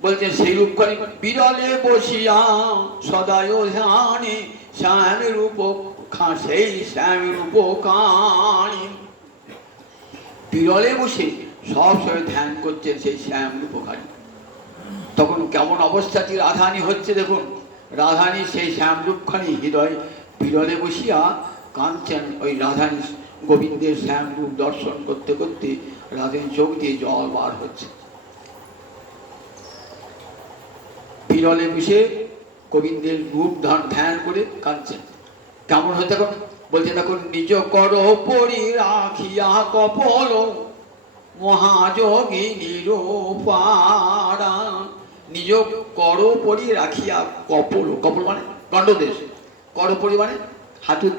বলছেন সেই রূপখানে বিরলে বসিয়া সদায় ধ্যানে শ্যাম রূপ, সেই শ্যাম রূপ কানি। বিরলে বসে সব সময় ধ্যান করছেন সেই শ্যাম রূপখানি। তখন কেমন অবস্থাটি রাধারানী হচ্ছে দেখুন। রাধারানী সেই শ্যাম রূপখানি হৃদয় বিরলে বসিয়া কাঁদছেন। ওই রাধারানী গোবিন্দের শ্যাম রূপ দর্শন করতে করতে রাধারানী চোখ দিয়ে জল বার হচ্ছে। বিরলে বসে গোবিন্দের রূপ ধ্যান করে কাঁদছেন। কেমন হয়ে তখন? বলছে দেখুন নিজ কর পরি রাখিয়া কপল মহাযোগী নিরূপারা। নিজ কর পরি রাখিয়া কপল, কপল মানে গণ্ডদেশ, কর পরি মানে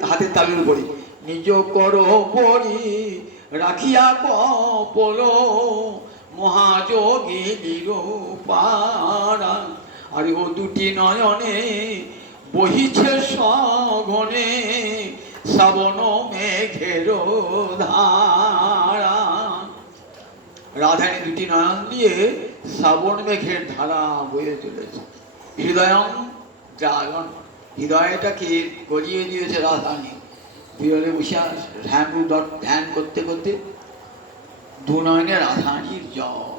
হাতের তালুর উপরে। নিজ কর পরি রাখিয়া কপল মহাযোগী নিরূপারা। আর ও দুটি নয়নে বহিছে সঘনে শ্রাবণ মেঘের ধারা। রাধারানী দুটি নয়ন দিয়ে শ্রাবণ মেঘের ধারা বয়ে চলেছে। হৃদয়ং জাগরণ, হৃদয়টাকে গড়িয়ে দিয়েছে রাধারানী। বিরলে বসে ধ্যান করতে করতে দু নয়নে রাধারানীর জল।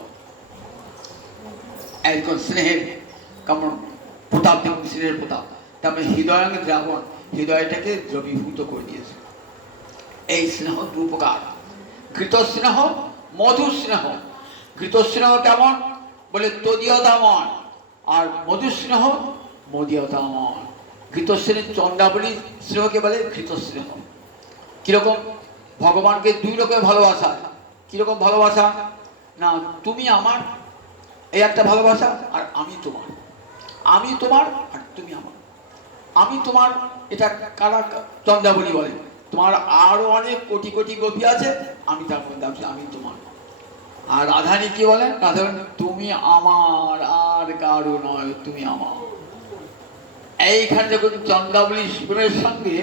একজন স্নেহের কেমন প্রতাপ, যেমন স্নেহের প্রতাপ, তেমন হৃদয়ং দ্রাবণ, হৃদয়টাকে দ্রবীভূত করে দিয়েছে। এই স্নেহ দু প্রকার, ঘৃত স্নেহ, মধু স্নেহ। ঘৃত স্নেহ কেমন? বলে তদীয়তাময়, আর মধু স্নেহ মদীয়তাময়। ঘৃতস্নেহ চন্দ্রাবলী স্নেহকে বলে ঘৃতস্নেহ। কিরকম? ভগবানকে দুই রকমের ভালোবাসা। কিরকম ভালোবাসা? না তুমি আমার, এই একটা ভালোবাসা, আর আমি তোমার। আমি তোমার আর তুমি আমার। আমি তোমার, এটা কারা চন্দ্রাবলী বলে। তোমার আরো অনেক কোটি কোটি গোপী আছে, আমি তার মধ্যে আমি তোমার। আর রাধারানী কি বলেন? রাধারানী তুমি আমার, আর কারো নয়, তুমি আমার। এইখানে দেখুন চন্দ্রাবলী প্রেমের সঙ্গে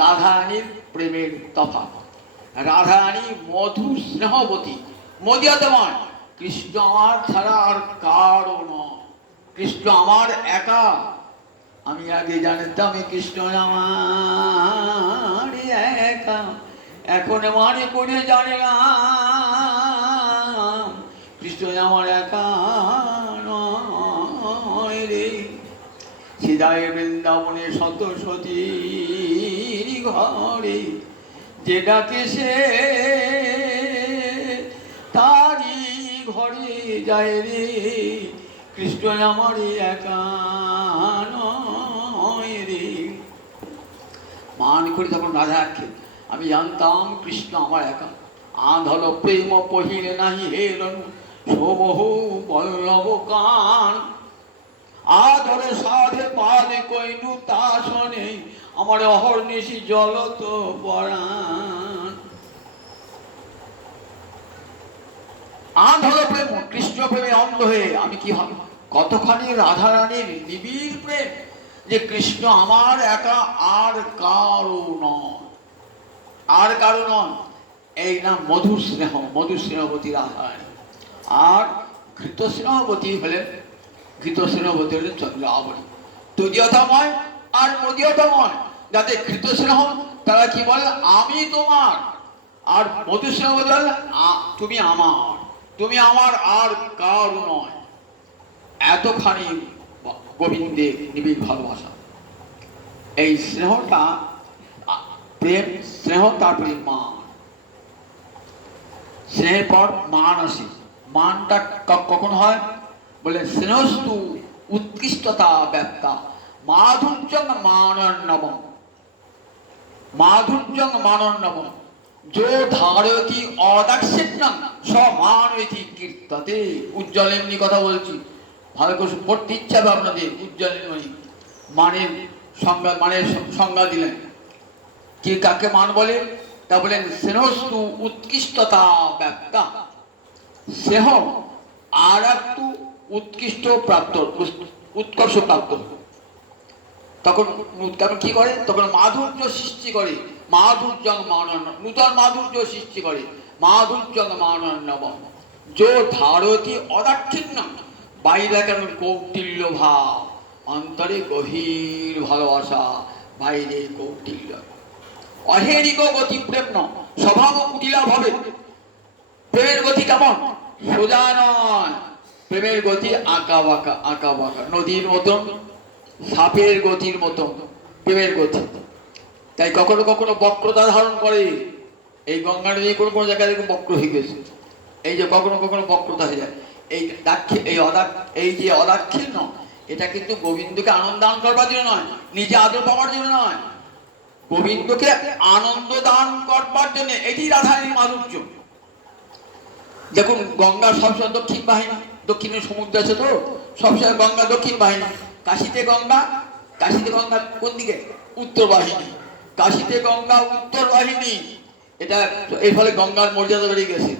রাধারানীর প্রেমের তফাৎ। রাধারানী মধু স্নেহবতী, মদীয়তাময়। কৃষ্ণ আমার ছাড়া আর কারো নয়, কৃষ্ণ আমার একা। আমি আগে জানতাম কৃষ্ণ আমার একা, এখন মনে করে জানলাম কৃষ্ণ আমার একা নয় রে। সিদায় বৃন্দাবনে শত সতীর ঘরে, যে ডাকে সে তারি ঘরে যায় রে। কৃষ্ণ আমার একা নয় রে। মান করি তখন রাধা রাখে, আমি জানতাম কৃষ্ণ আমার একা। আঁধল প্রেম পহিলে নাহি হেরন, শোবহু বল্লভ কান। আধরে সাধে পাদে কইনু তা শোনে, আমার অহর্নিশি জলত পরাণ। আঁধল প্রেম, কৃষ্ণ প্রেমে অন্ধ হয়ে আমি কি ভাবি, কতখানি রাধারানীর নিবিড় প্রেম, যে কৃষ্ণ আমার একা, আর কারো নয়, আর কারো নয়। এই নাম মধু স্নেহ, মধু স্নেহবতী রাধারানী। আর ঘৃত স্নেহবতী হলেন, ঘৃত স্নেহবতী হলেন চন্দ্রাবলী। তদীয়তাময় আর মদীয়তাময়। যাতে ঘৃত স্নেহ তারা কি বলে, আমি তোমার। আর মধু স্নেহবতী বলে তুমি আমার, তুমি আমার, আর কারো নয়। এতখানি গোবিন্দের নিবিড় ভালোবাসা। এই স্নেহটা প্রেম, স্নেহ তারপরে মান। স্নেহের পর মান আসে। মানটা কখন হয়? বলে স্নেহস্তু উৎকৃষ্টতা ব্যক্তা মাধুর্যং মানন্নবম। মাধুর্যং মানন্নবম যো ধারয়তি অদাক্ষিণ্যং সমানয়তি কীর্ততে। উজ্জ্বল এমনি কথা বলছি, ভালো করে পড়তে ইচ্ছা হবে আপনাদের। উজ্জ্বল মানের সংজ্ঞা, মানের সংজ্ঞা দিলেন। কি কাকে মান বলে? তা বলেন স্নেহস্তু উৎকৃষ্টতা ব্যক্তা। স্নেহ আর একটু উৎকৃষ্ট প্রাপ্ত, উৎকর্ষ প্রাপ্ত। তখন কি করে? তখন মাধুর্য সৃষ্টি করে। মাধুর্যং মানন্য, নূতন মাধুর্য সৃষ্টি করে। মাধুর্যং মানন্নবম যো ধারতি অদাক্ষিণ্য। বাইরে কেমন কৌটিল্য ভাব, অন্তরে গভীর ভালোবাসা, বাইরে কৌটিল্য। অহেরিক গতি প্রেম ন স্বভাব কুটিলা ভাবে। প্রেমের গতি কেমন? সোজা নয়, প্রেমের গতি আঁকা বাঁকা, আঁকা বাঁকা, নদীর মতন, সাপের গতির মতন প্রেমের গতি। তাই কখনো কখনো বক্রতা ধারণ করে। এই গঙ্গা নদী কোনো কোনো জায়গায় দেখুন বক্র হয়ে গেছে। এই যে কখনো কখনো বক্রতা হয়ে যায়। এই এই যে অদাক্ষিণ্য, এটা কিন্তু গোবিন্দকে আনন্দ দান করবার জন্য নয়, নিজে আদর পাওয়ার জন্য নয়, গোবিন্দকে আনন্দ দান করবার জন্য। এটি রাধারানীর মাধুর্য। দেখুন গঙ্গা সবসময় দক্ষিণ বাহিনী, দক্ষিণে সমুদ্র আছে তো, সবসময় গঙ্গা দক্ষিণ বাহিনী। কাশীতে গঙ্গা, কাশীতে গঙ্গা কোন দিকে? উত্তর বাহিনী। কাশীতে গঙ্গা উত্তর বাহিনী। এটা এর ফলে গঙ্গার মর্যাদা বেড়ে গেছে।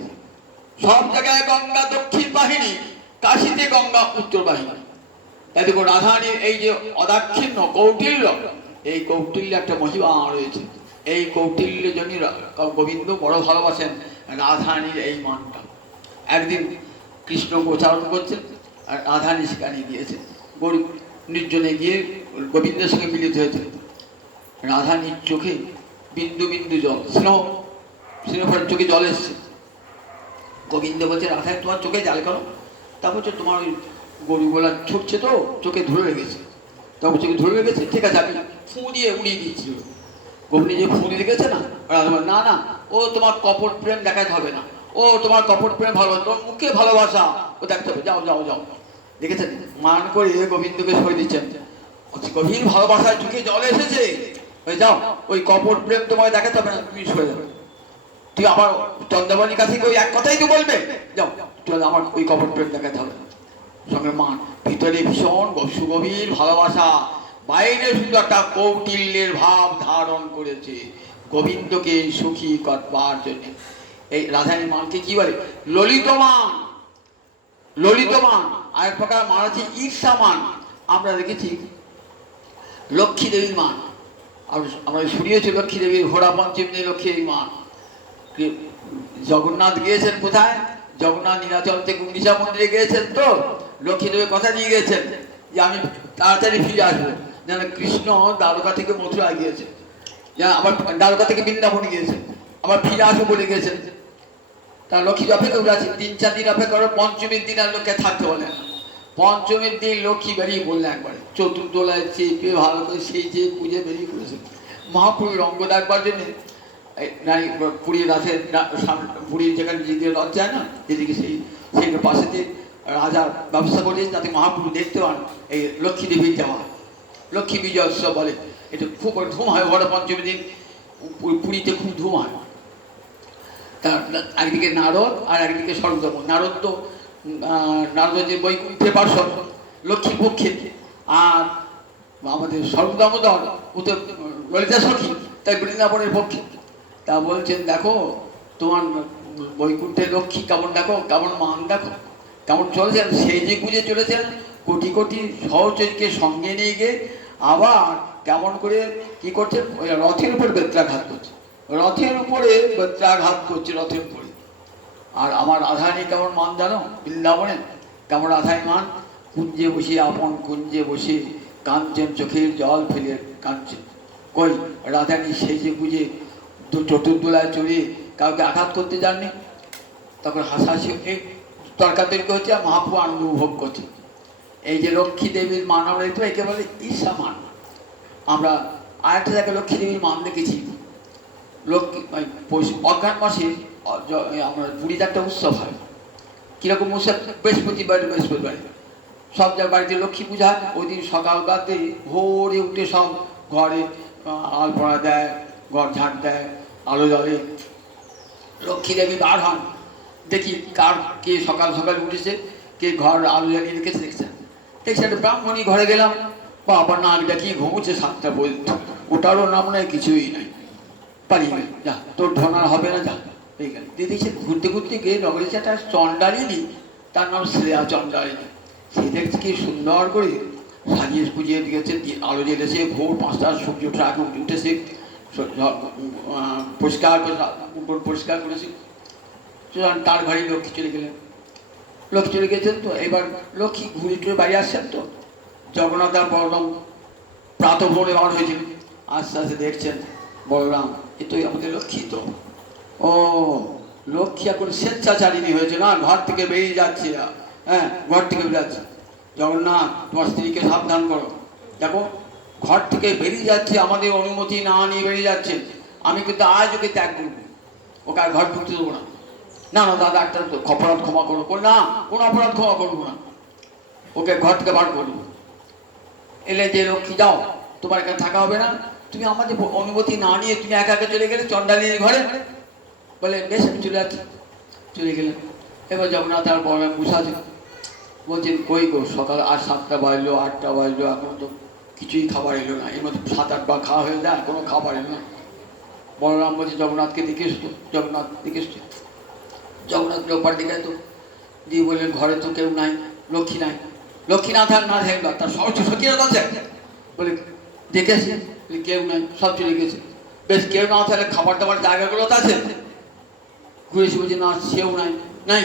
সব জায়গায় গঙ্গা দক্ষিণ বাহিনী, কাশীতে গঙ্গা উত্তর বাহিনী। তাই দেখো রাধারানীর এই যে অদাক্ষিণ্য কৌটিল্য, এই কৌটিল্য একটা মহিমা রয়েছে। এই কৌটিল্যের জন্য গোবিন্দ বড় ভালোবাসেন রাধারানীর এই মানটা। একদিন কৃষ্ণ গোচারণ করছেন আর রাধারানী সেখানে দিয়েছে। গরিব নির্জনে গিয়ে গোবিন্দের সঙ্গে মিলিত হয়েছে। রাধারানীর চোখে বিন্দু বিন্দু জল, স্নেহ স্নেহর চোখে জল এসছে। গোবিন্দ বলছে রাধারানী তোমার চোখে জল কেন? তা বলছে তোমার ওই গরুগুলা ছুটছে তো, চোখে ধরে লেগেছে। তখন চোখে ধরে লেগেছে, ঠিক আছে আমি ফু দিয়ে উড়িয়ে দিচ্ছি। গোবিন্দ যে ফু দিয়ে গেছে না, রাধা না না, ও তোমার কপট প্রেম দেখাতে হবে না, ও তোমার কপট প্রেম ভালো, তোর মুখে ভালোবাসা ও দেখতে হবে, যাও যাও যাও। দেখেছেন মান করে গোবিন্দকে সরে দিচ্ছেন, গভীর ভালোবাসায় চোখে জল এসেছে, ওই যাও ওই কপট প্রেম তোমায় দেখাতে হবে না, তুমি সরে যাবে। তুই আবার চন্দ্রবাণীর কাছে ওই এক কথাই তো বলবে, যাও চল আমার ওই কপট প্রেম দেখাতে হবে। সঙ্গে মান ভিতরে ভীষণ সুগভীর ভালোবাসা, বাইরে শুধু একটা কৌটিল্যের ভাব ধারণ করেছে গোবিন্দকে সুখী করবার জন্য। এই রাধারানী মানকে কি বলে? ললিতমান। ললিতমান আর এক প্রকার মান আছে ঈর্ষামান। আমরা দেখেছি লক্ষ্মী দেবীর মান, আর আমরা শুনিয়েছি লক্ষ্মী দেবীর ঘোড়া পঞ্চমী লক্ষ্মী দেবীর মান। জগন্নাথ গিয়েছেন কোথায়? জগন্নাথ নীলাচল থেকে উড়িষ্যা মন্দিরে গিয়েছেন, তো লক্ষ্মী দেবীর কথা দিয়ে গিয়েছেন যে আমি তাড়াতাড়ি ফিরে আসবো, যেন কৃষ্ণ দ্বারকা থেকে মথুরা গিয়েছে, যেন আবার দ্বারকা থেকে বৃন্দাবনে গিয়েছে, আবার ফিরে আসবো বলে গিয়েছেন। তার লক্ষ্মী অপেক্ষা করে আছে 3-4 দিন অপেক্ষা করে, পঞ্চমীর দিন আর লোককে থাকতে বলেন। পঞ্চমীর দিন লক্ষ্মী বেরিয়ে বললেন একবারে, চতুর্দোলায় চেপে ভালো করে সেই যে পুজো বেরিয়ে পড়েছে মহাপ্রভুর রঙ্গ দেখবার জন্যে। পুরীর রাথের পুরীর যেখানে যেদিকে রথ যায় না, যেদিকে সেইখানে পাশেতে রাজার ব্যবস্থা করেছে যাতে মহাপ্রভু দেখতে পান এই লক্ষ্মী দেবীর যাওয়া। লক্ষ্মী বিজয় উৎসব বলে, এটা খুব ধুম হয় ঘরে পঞ্চমী দিন পুরীতে, খুব ধুম হয়। তার একদিকে নারদ আর একদিকে স্বর্গদম। নারদ তো নারদ যে বৈকুণ্ঠে পার্শ্বদ লক্ষ্মী পক্ষে, আর আমাদের স্বর্গদামোদর ও তো ললিতা সখী, তাই বৃন্দাবনের পক্ষে। তা বলছেন দেখো তোমার বৈকুণ্ঠের লক্ষ্মী কেমন, দেখো কেমন মান, দেখো কেমন চলেছেন, সেই যে পুজো চলেছেন কোটি কোটি সহচরীকে সঙ্গে নিয়ে গিয়ে আবার কেমন করে কি করছে, ওই রথের উপর বেত্রাঘাত করছে, রথের উপরে বেত্রাঘাত করছে রথের উপরে। আর আমার রাধারানী কেমন মান জানো বৃন্দাবনে, কেমন রাধারানী মান? কুঞ্জে বসে আপন কুঞ্জে বসে কাঁদছেন, চোখের জল ফেলে কাঁদছেন। কই রাধারানী সেই যে বুঝে চতুর্দোলায় চড়ে কাউকে আঘাত করতে যাননি, তখন হাসাহাসি এই তর্কাতর্কি হচ্ছে, আর মহাপ্রভু আনন্দ উপভোগ করছে। এই যে লক্ষ্মী দেবীর মান আমরা দেখতে পাই, একে বলে ঈর্ষা মান। আমরা আরেকটা জায়গায় লক্ষ্মী দেবীর মান দেখেছি, লক্ষ্মী অজ্ঞান মাসে আমরা পুরীতে একটা উৎসব হয়। কীরকম উৎসব? বৃহস্পতিবারে সব জায়গায় বাড়িতে লক্ষ্মী পূজা হয়। ওই দিন সকালবেলাতে ভোরে উঠে সব ঘরে আলপনা দেয়, ঘর ঝাঁট দেয়, আলো জ্বলে, লক্ষ্মী দেবী বার হন। দেখি কার কে সকাল সকাল উঠেছে, কে ঘর আলো জ্বালিয়ে রেখেছে দেখছেন। দেখছি একটা ব্রাহ্মণী ঘরে গেলাম, বাবার নাক ডাকি ঘুমোচ্ছে 7টা পর্যন্ত, ওটারও নাম নাই, কিছুই নাই, পালিয়ে গেল, যা তোর ঢোনার হবে না, যা এই গেল। দিয়ে দেখছে ঘুরতে ঘুরতে গিয়ে নগরেছে একটা চণ্ডালিনী, তার নাম শ্রেয়া চণ্ডালিনী। সে দেখছে কি সুন্দর করে সাজিয়ে পুজিয়ে দিয়েছে, আলো জ্বেলেছে, ভোর 5টার সূর্য ওঠা এখন উঠেছে, পরিষ্কার পরিষ্কার করেছে। তার ঘরে লক্ষ্মী চলে গেলেন, লক্ষ্মী চলে গেছেন। তো এবার লক্ষ্মী ঘুরে টুরে বাড়ি আসছেন, তো জগন্নাথ আর বলরাম প্রাতঃভোরে বার হয়েছিল, আস্তে আস্তে দেখছেন বলরাম এ তো আমাদের লক্ষ্মী, তো ও লক্ষ্মী এখন স্বেচ্ছাচারিণী হয়েছে না, ঘর থেকে বেরিয়ে যাচ্ছে, হ্যাঁ ঘর থেকে বেরোচ্ছে। জগন্নাথ তোমার স্ত্রীকে সাবধান করো, দেখো ঘর থেকে বেরিয়ে যাচ্ছে, আমাদের অনুমতি না নিয়ে বেরিয়ে যাচ্ছে, আমি কিন্তু আজ ওকে ত্যাগ করবো, ওকে আর ঘর ঢুকতে দেবো না। না না দাদা একটা অপরাধ ক্ষমা করবো, না কোনো অপরাধ ক্ষমা করবো না, ওকে ঘর থেকে বার করবো। এলে যে লক্ষ্মী যাও, তোমার এখানে থাকা হবে না, তুমি আমাদের অনুমতি না নিয়ে তুমি একা একা চলে গেলে চণ্ডালিনীর ঘরে। বলে বেশ আমি চলে যাচ্ছি, চলে গেলেন। এবার জগন্নাথ আর বলরাম বসে আছে, বলছেন কই গো সকাল আর 7টা বাজলো 8টা বাজলো, এখন তো কিছুই খাবার এলো না, এর মধ্যে 7-8 বার খাওয়া হয়ে যায়, কোনো খাবার এলো না। বলরাম বলছে জগন্নাথকে দেখে এসছো, জগন্নাথ দেখে এসছো। জগন্নাথ লোপার দিকে তো দিয়ে বললেন ঘরে তো কেউ নাই, লক্ষ্মী নাই, লক্ষ্মী না থাক না থাকলো তার সহজ সখীরা আছে, বলে দেখেছি কেউ নাই, সব চলে গেছে। বেশ কেউ না থাকলে খাবার দাবার জায়গাগুলো তো আছে, ঘুরেছি, বলছে না সেও নাই, নাই।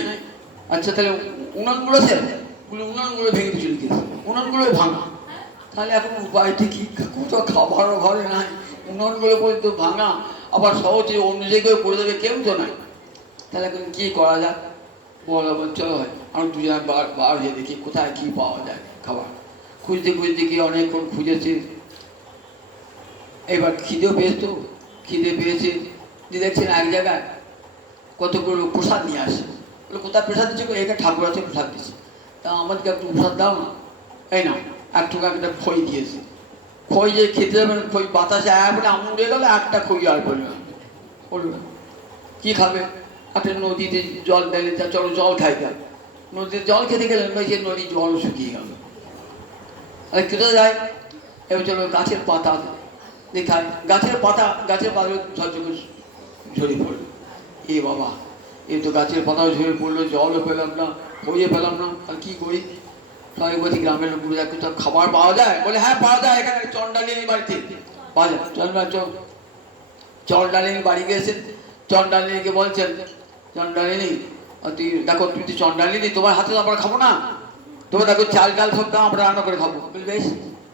আচ্ছা তাহলে উনানগুলো আছে, বলে উনানগুলো ভেঙে চলে গেছে, উনানগুলো ভাঙা, তাহলে এখন উপায়টা কি? কোথাও খাবারও ঘরে নাই, উনানগুলো পর্যন্ত ভাঙা, আবার সহজে অন্য জায়গায় করে দেবে কেউ তো নাই, তাহলে এখন কী করা যায়? বলো চলো হয় আমি দুজনে বার হয়ে দেখি কোথায় কী পাওয়া যায় খাবার। খুঁজতে খুঁজতে গিয়ে অনেকক্ষণ খুঁজেছে, এবার খিদেও পেয়েছে, তো খিদে পেয়েছে, দেখছেন এক জায়গায় কতগুলো প্রসাদ নিয়ে আসে। বলে কোথায় প্রসাদ দিচ্ছে? এখানে ঠাকুর আছে, প্রসাদ দিচ্ছে। তা আমাদেরকে একটু প্রসাদ দাও না। এই না, একটু একটা খই দিয়েছে। খই যে খেতে যাবেন, খই বাতাসে একবারে আমুড়ে গেল, একটা খই আর বলল না। কী খাবে? একটা নদীতে জল দিলে, চলো জল খাই গেল। নদীতে জল খেতে গেলেন, ওই যে নদীর জল শুকিয়ে গেল। আর কেটে যায়, এবার চলো গাছের পাতা দেখায়, গাছের পাতা ঝরঝরে ঝরে পড়লো। এ বাবা, এ তো গাছের পাতাও ঝরে পড়লো, জলও পেলাম না, খইয়ে পেলাম না, আর কী করি? সবাই বলছি গ্রামের লোকগুলো দেখো তো খাবার পাওয়া যায়? বলে হ্যাঁ পাওয়া যায়, এখানে চন্ডালিনীর বাড়িতে পাওয়া যায়। চন্ডালিনীর বাড়ি গিয়েছেন, চন্ডালিনীকে বলছেন, চন্ডালিনী তুই দেখো, তুমি তো চন্ডালিনী, তোমার হাতে তো আমরা খাবো না, তোমার দেখো চাল ডাল সব দাও, আমরা রান্না করে খাবো। বেশ,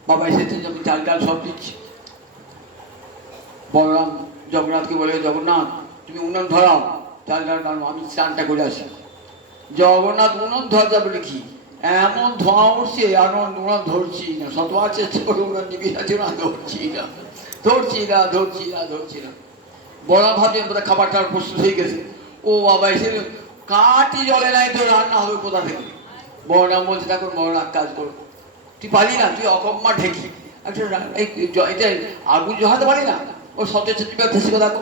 বাবা এসেছেন যখন চাল ডাল সব দিচ্ছি। বলরাম জগন্নাথকে বলে, জগন্নাথ তুমি উনুন ধরাও, চাল ডাল রান্না, আমি স্নানটা করে আসি। জগন্নাথ উনুন ধরা যাবে কি, এমন ধোঁয়া উঠছে, আর উনুন ধরছি না, শতবার চেষ্টা করে উনুন নিবি আছে না, ধরছি না। বলরাম ভাবছে বোধহয় খাবারটার প্রস্তুত হয়ে গেছে। ও বাবা এসে কাঠি জলে নাই তো রান্না হবে কোথা থেকে? বলরাম বলছে, দেখো বলরাম কাজ করো, তুই পারি না, তুই অকম্মা ঢেকি একটা এটা আগুন জহাতে পারি না, ও সতেজ চেষ্টা দেখো।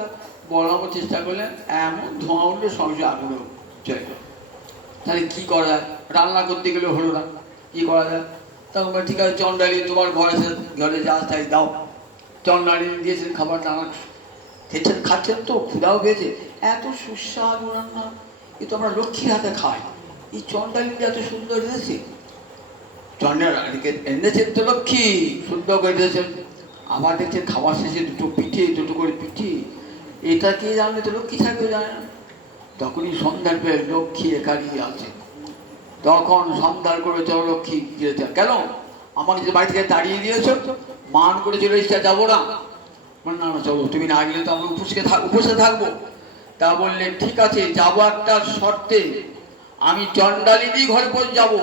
বলরামও চেষ্টা করলেন, এমন ধোঁয়া উঠলে সঙ্গে আগুনও চলে গেল। তাহলে কী করা যায়? রান্না করতে গেলে হলো না, কী করা যায়? তখন ঠিক আছে, চন্ডালি তোমার ঘরে যা তাই দাও। চন্ডালি দিয়েছেন খাবার, নানা খাচ্ছেন তো, ক্ষুধাও পেয়েছে। এত সুস্বাদু রান্না, এ তো আমরা লক্ষ্মীর হাতে খাই, এই চন্ডালিনী এত সুন্দর এনেছে। চন্ডালিকে এনেছেন তো লক্ষ্মী, সুন্দর করে দিয়েছেন। আবার দেখছেন খাবার শেষে দুটো করে পিঠে, এটা কে জানলে তো লক্ষ্মী থাকবে, জানে না। তখনই সন্ধ্যার পেয়ে লক্ষ্মী একারই আছে। তখন সন্ধ্যার করে চলো লক্ষ্মী গিয়েছে, কেন আমাকে যে বাড়ি থেকে তাড়িয়ে দিয়েছ, মান করে চলে এসে যাবো না? না না চলো, তুমি না গেলে তো আমরা উপসে থাকবো। তা বললেন ঠিক আছে, যাবো একটা শর্তে, আমি চন্ডালিনী ঘরে পৌঁছে যাবো,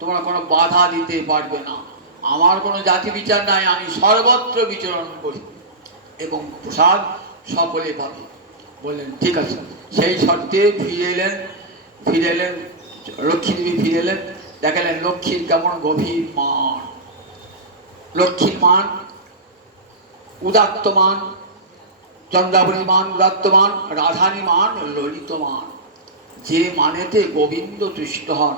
তোমরা কোনো বাধা দিতে পারবে না। আমার কোনো জাতি বিচার নাই, আমি সর্বত্র বিচরণ করি এবং প্রসাদ সকলে পাবে। বললেন ঠিক আছে। সেই শর্তে ফিরে এলেন লক্ষ্মীদেবী, ফিরে এলেন, দেখালেন লক্ষ্মীর কেমন গভীর মান, লক্ষ্মীর মান উদাত্তমান, চন্দ্রাবলী মান উদাত্তমান, রাধানী মান ললিতমান। যে মানেতে গোবিন্দ তুষ্ট হন,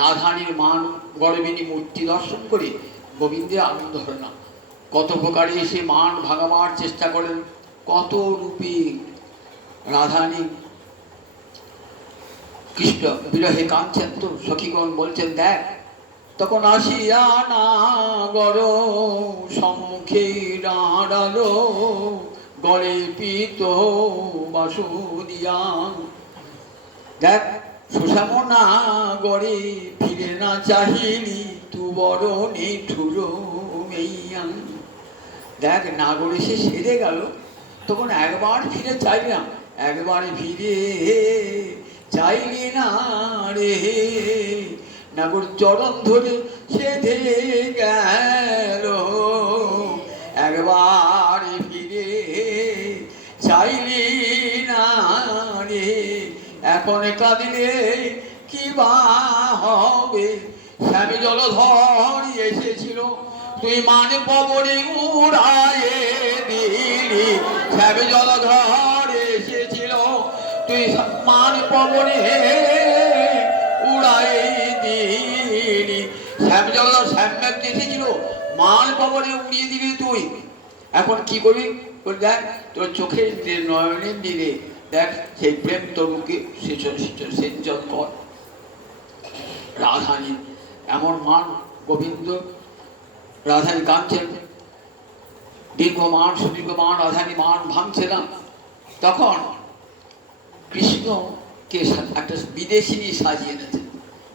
রাধানীর মান গর্বিনী মূর্তি দর্শন করে গোবিন্দের আনন্দ হয় না। কত প্রকারে সে মান ভাঙাবার চেষ্টা করেন, কত রূপে রাধানী কৃষ্ণ বিরহে কাঁদছেন। তো সখীগণ বলছেন, দেখ তখন আসিয়া না গর সম্মুখে দাঁড়ালো, গড়ে পিত বাসুদিয়া। দেখ সুষামনা গড়ে ফিরে না চাহিলি, তু বড় নিঠুর মেইয়া। দেখ নাগরে সে সেরে গেল, তখন একবার ফিরে চাইলি না, একবার ফিরে চাইলি না রে। নাগর চরণ ধরে সেধে গেল, একবার ফিরে চাইলি না রে। এখন কাঁদিলে কি বা হবে, স্বামী জলধর এসেছিল, তুই মানে পবনে উড়ায়ে দিলি। স্বামী জলধর এসেছিল, তুই মান পবনে উড়ায়ে দিলি। শ্যাম জলধর শ্যাম্যাগ এসেছিল, মান পবনে উড়িয়ে দিলি তুই। এখন কি করবি? দেখ তোর চোখের নয়নের দিলে দেখ সেই প্রেম তরুকে সেচন কর। রাধানী এমন মান, গোবিন্দ রাধানী কাঁদছেন, দীর্ঘমান সুদীর্ঘমান রাধানী মান ভাঙছে না। তখন কৃষ্ণকে একটা বিদেশিনী সাজিয়ে এনেছেন,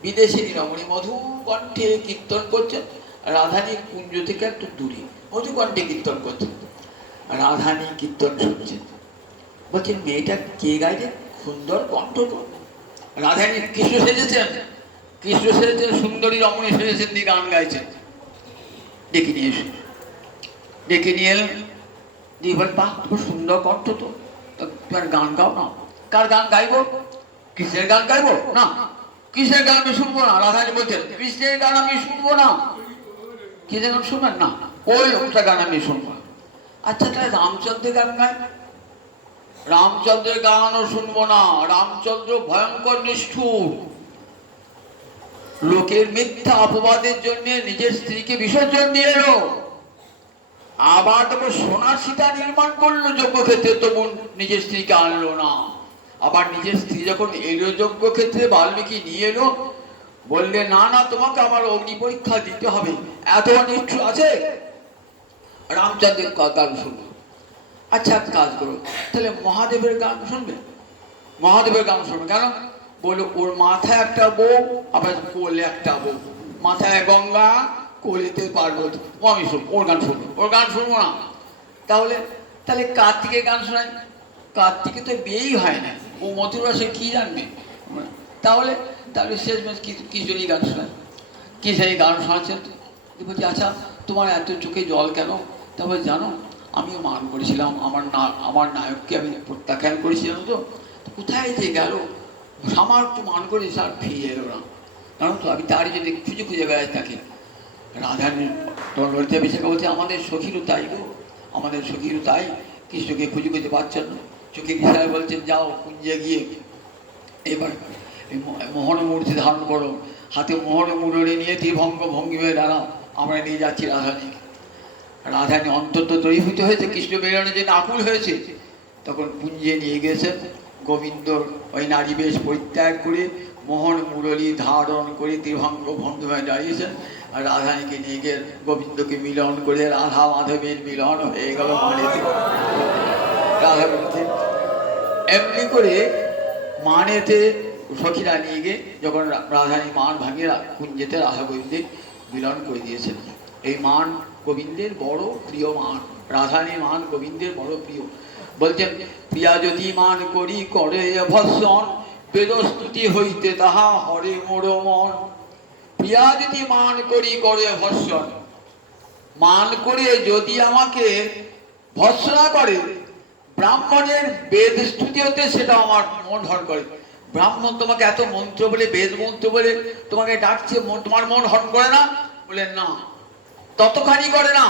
বিদেশিনী রমণী মধুর কণ্ঠে কীর্তন করছেন। রাধানী কুঞ্জ থেকে একটু দূরে মধু কণ্ঠে কীর্তন করছেন, রাধানী কীর্তন শুনছেন। বলছেন মেয়েটা কে গাইছে, সুন্দর কণ্ঠ তো। রাধানী কৃষ্ণ সেজেছেন, সুন্দরী রমণী সেজেছেন, দিয়ে গান গাইছেন। ডেকে নিয়ে এলেন, দিয়ে বলেন বাহ তোমার সুন্দর কণ্ঠ তো, তোমার গান গাও না। কার গান গাইবো? কৃষ্ণের গান গাইবো না, কৃষ্ণের গান আমি শুনবো না। রাধারানী বলছেন কৃষ্ণের গান আমি শুনবো না। কৃষ্ণের গান শুনবেন না, ওই লোকটা গান আমি শুনবো। আচ্ছা তাহলে রামচন্দ্রের গান গাই। রামচন্দ্রের গানও শুনবো না। রামচন্দ্র ভয়ঙ্কর নিষ্ঠুর, লোকের মিথ্যা অপবাদের জন্য নিজের স্ত্রীকে বিসর্জন দিয়ে এলো। আবার তখন সোনার সীতা নির্মাণ করলো যজ্ঞক্ষেত্রে, তবু নিজের স্ত্রীকে আনলো না। আবার নিজের স্ত্রী যখন এলো যজ্ঞক্ষেত্রে, বাল্মীকি নিয়ে এলো, বললে না না তোমাকে আমার অগ্নি পরীক্ষা দিতে হবে। এত নিষ্ঠুর আছে। রামচন্দ্রের গান শুনবো। আচ্ছা কাজ করো, তাহলে মহাদেবের গান শুনবে। মহাদেবের গান শুনবে কেন? বললো ওর মাথায় একটা বউ, আবার কোলে একটা বউ। মাথায় গঙ্গা, কোলেতে পার্বতী। ও আমি শুনবো, ওর গান শুনবো। ওর গান শুনবো না। তাহলে তাহলে কার্তিকের গান শোনায়। কার্তিকে তো বিয়েই হয় না, ও মথুরা সে কি জানবে? তাহলে তাহলে শেষমেশ কিশোরী গান শোনায়। কিশোরী গান শোনাচ্ছেন। বলছি আচ্ছা তোমার এত চোখে জল কেন? তারপর জানো আমিও মান করেছিলাম, আমার নায়ককে আমি প্রত্যাখ্যান করেছিলাম, তো কোথায় যে গেল? আমার একটু মান করে স্যার ফিরে এলো না। কারণ তো আমি তারই যদি খুঁজে খুঁজে বেড়াই থাকি। রাধারানীর তোমার ললিতা বিশাখা বলছে আমাদের সখীরও তাই গো, আমাদের সখীরও তাই, কৃষ্ণকে খুঁজে খুঁজে পাচ্ছেন না। চোখে বিশাখা বলছেন যাও কুঞ্জে গিয়ে এবার মোহন মূর্তি ধারণ করো, হাতে মোহন মুরলি নিয়ে ত্রিভঙ্গ ভঙ্গিমে দাঁড়াও, আমরা নিয়ে যাচ্ছি রাধারানীকে। রাধারানী অন্তত দ্রবীভূত হয়েছে, কৃষ্ণ বেরোনোর জন্য আকুল হয়েছে। তখন কুঞ্জে নিয়ে গেছেন। গোবিন্দ ওই নারী বেশ পরিত্যাগ করে মোহন মুরলী ধারণ করে ত্রিভঙ্গ ভঙ্গিমায় দাঁড়িয়েছেন। আর রাধারানীকে নিয়ে গিয়ে গোবিন্দকে মিলন করে রাধা মাধবের মিলন হয়ে গেল মানেতে। রাধা বলছে এমনি করে মানেতে সখীরা নিয়ে গিয়ে যখন রাধারানী মান ভাঙিয়ে কুঞ্জেতে রাধা গোবিন্দের মিলন করে দিয়েছেন। এই মান গোবিন্দের বড় প্রিয় মান, রাধারানীর মান গোবিন্দের বড় প্রিয়। বলছেন প্রিয়া যদি মান করি করে ভৎসন, বেদস্তুতি হইতে তাহা হরে মোর মন। প্রিয়া যদি মান করি করে ভৎসন, মান করে যদি আমাকে ভৎসনা করে, ব্রাহ্মণের বেদ স্তুতি হতে সেটা আমার মন হরণ করে। ব্রাহ্মণ তোমাকে এত মন্ত্র বলে, বেদ মন্ত্র বলে তোমাকে ডাকছে, তোমার মন হরণ করে না? বলে না, ততখানি করে না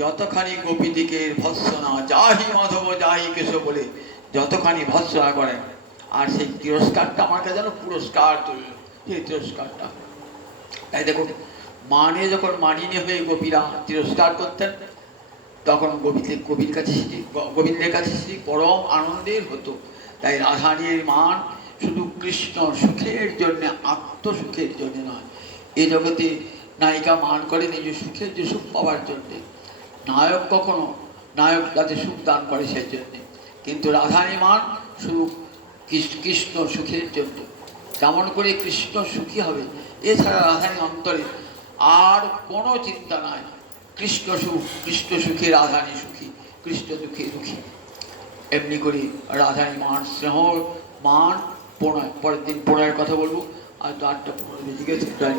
যতখানি গোপীদিকের ভৎসনা, যাহি মাধব যাহি কেশব বলে যতখানি ভৎসনা করেন। আর সেই তিরস্কারটা আমার কাছে যেন পুরস্কার তুলল, সেই তিরস্কারটা। তাই দেখুন মানে যখন মানিনী হয়ে গোপীরা তিরস্কার করতেন, তখন গোবিন্দের কাছে সেটি পরম আনন্দের হতো। তাই রাধারানীর মান শুধু কৃষ্ণ সুখের জন্য, আত্মসুখের জন্য নয়। এ জগতে নায়িকা মান করে নিজের সুখের যে সুখ পাওয়ার জন্যে। নায়ক যাতে সুখ দান করে সেই জন্যে। কিন্তু রাধারানী মান শুধু কৃষ্ণ সুখের জন্য। কেমন করে কৃষ্ণ সুখী হবে, এছাড়া রাধারানী অন্তরে আর কোনো চিন্তা নাই। কৃষ্ণ সুখে রাধারানী সুখী, কৃষ্ণ দুঃখে দুঃখী। এমনি করে রাধারানী মান স্নেহ মান প্রণয়। পরের দিন প্রণয়ের কথা বলবো। আর তো 8টা 15 বেজে গেছে। তাই